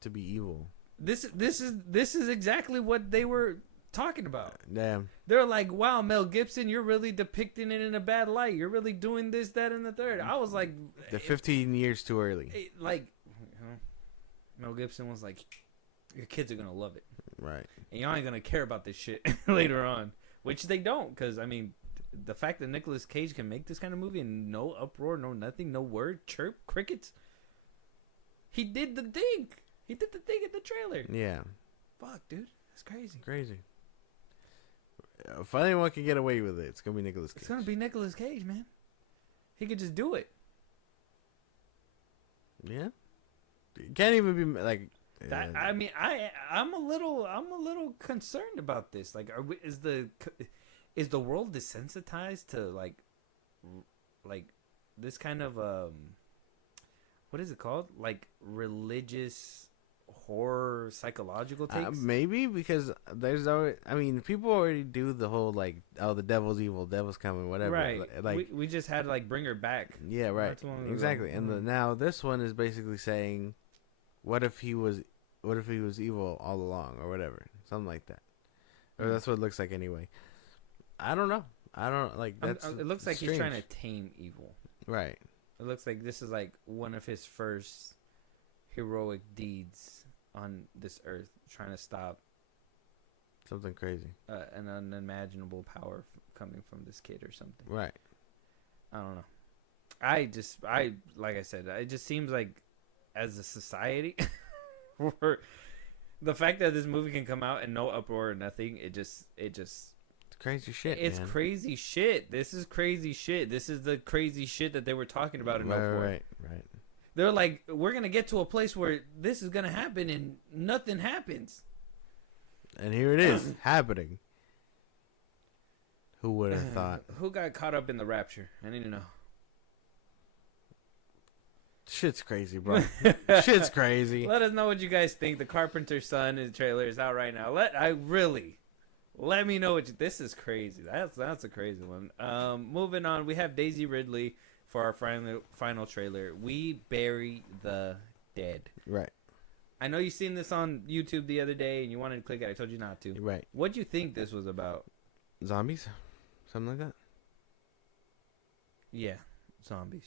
to be evil. This is exactly what they were talking about. Damn. They're like, wow, Mel Gibson, you're really depicting it in a bad light. You're really doing this, that, and the third. I was like, They're 15 years too early. Mel Gibson was like, your kids are gonna love it, Right. and y'all ain't gonna care about this shit later on, which they don't, because I mean, the fact that Nicolas Cage can make this kind of movie and no uproar, no nothing, no word, chirp, crickets. He did the thing. He did the thing in the trailer. Yeah. Fuck, dude, that's crazy. Crazy. If anyone can get away with it, it's gonna be Nicolas Cage. It's gonna be Nicolas Cage, man. He could just do it. Yeah. It can't even be like. That, I mean, I'm a little concerned about this. Like, is the world desensitized to like this kind of what is it called? Like religious horror, psychological takes? Maybe because there's already. I mean, people already do the whole like, oh, the devil's evil, devil's coming, whatever. Right. Like we just had like Bring Her Back. yeah, right. Exactly. And now this one is basically saying, what if he was evil all along, or whatever, something like that. Or that's what it looks like anyway. I don't know. I don't like. It looks like strange. he's trying to tame evil. Right. It looks like this is like one of his first heroic deeds on this earth, trying to stop Something crazy. an unimaginable power coming from this kid or something. Right. I don't know. Like I said, it just seems like as a society, the fact that this movie can come out and no uproar or nothing, it just It's crazy shit. it's man. crazy shit. This is crazy shit. This is the crazy shit that they were talking about in Right, 04. right. They're like, we're gonna get to a place where this is gonna happen and nothing happens. And here it is happening. Who would have thought? Who got caught up in the rapture? I need to know. Shit's crazy, bro. Shit's crazy. Let us know what you guys think. The Carpenter's Son is trailer is out right now. Let me know this is crazy. That's a crazy one. Moving on, we have Daisy Ridley for our final trailer. We Bury the Dead. Right. I know you seen this on YouTube the other day and you wanted to click it. I told you not to. Right. What'd you think this was about? Zombies? Something like that? Yeah, zombies.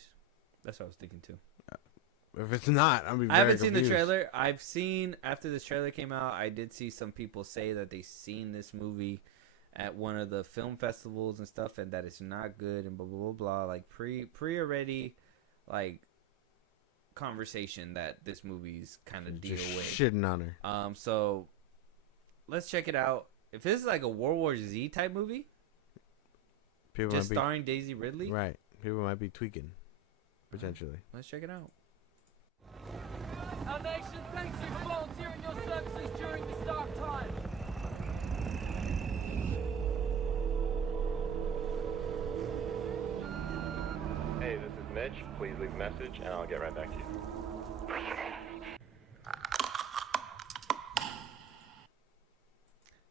That's what I was thinking too. If it's not, I'll be very I haven't seen the confused. trailer. I've seen after this trailer came out, I did see some people say that they seen this movie at one of the film festivals and stuff, and that it's not good and blah blah blah blah. Like pre already, like conversation that this movie's kind of deal Just with. shitting on her. So let's check it out. If this is like a World War Z type movie, People just might starring Daisy Ridley, be right. People might be tweaking, potentially. let's check it out. Our nation thanks you for volunteering your services during this dark time. Hey, this is Mitch. Please leave a message and I'll get right back to you.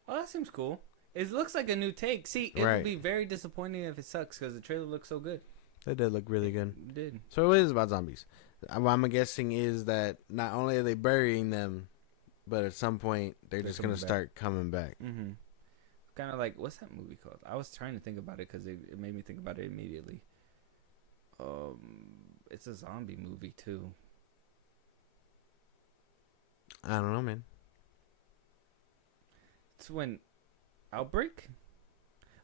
Oh, that seems cool. It looks like a new take. See, it Right. would be very disappointing if it sucks because the trailer looks so good. That did look really good. It did. So it is about zombies. What I'm guessing is that not only are they burying them, but at some point they're just coming gonna back. start coming back. Mm-hmm. Kind of like, what's that movie called? I was trying to think about it because it made me think about it immediately. It's a zombie movie too. I don't know, man. It's when Outbreak.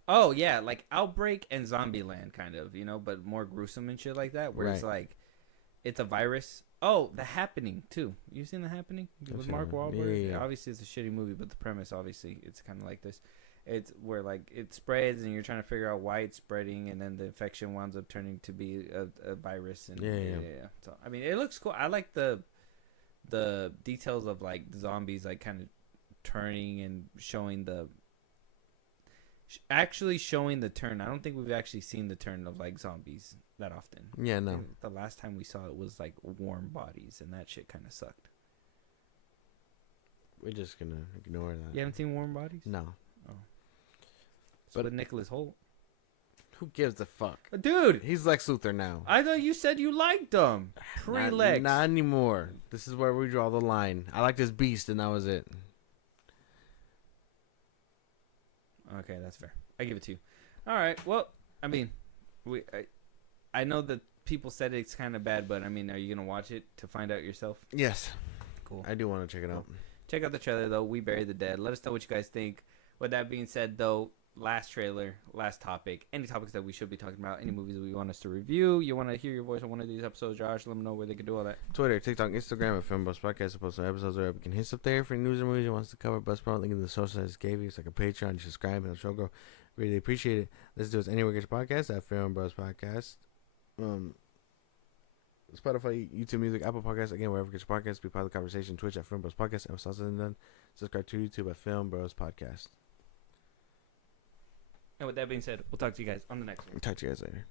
Oh yeah, like Outbreak and Zombieland, kind of, but more gruesome and shit like that. Where it's Right. like, it's a virus. Oh, The Happening too. You seen The Happening I've with seen Mark that. Wahlberg? Yeah. Obviously, it's a shitty movie, but the premise, obviously, it's kind of like this. It's where like it spreads, and you're trying to figure out why it's spreading, and then the infection winds up turning to be a virus. And Yeah. So I mean, it looks cool. I like the details of like the zombies, like kind of turning and showing actually showing the turn. I don't think we've actually seen the turn of like zombies that often. Yeah, no. The last time we saw it was like warm bodies, and that shit kind of sucked. We're just gonna ignore that. You haven't seen Warm Bodies? No. But with Nicholas Holt. Who gives a fuck? Dude, He's Lex Luthor now. I thought you said you liked him. Pre-Lex. Not anymore. This is where we draw the line. I like this beast, and that was it. Okay, that's fair. I give it to you. All right. Well, I mean, I know that people said it's kind of bad, but I mean, are you gonna watch it to find out yourself? Yes. Cool. I do want to check it out. Check out the trailer though. We Bury the Dead. Let us know what you guys think. With that being said, though, last trailer, last topic. Any topics that we should be talking about? Any movies that we want us to review? You want to hear your voice on one of these episodes, Josh? Let them know where they can do all that. Twitter, TikTok, Instagram at FilmBros Podcast. Post some episodes wherever we can hit us up there for news and movies you want us to cover. Bus promote link in the social I just gave you. It's like a Patreon. You subscribe and show grow. Really appreciate it. Let's do us anywhere get your podcast at FilmBros Podcast. Spotify, YouTube Music, Apple Podcasts, again, wherever you get your podcasts. Be part of the conversation. Twitch at FilmBros Podcast. And also done. Subscribe to YouTube at FilmBros Podcast. And with that being said, we'll talk to you guys on the next one. Talk to you guys later.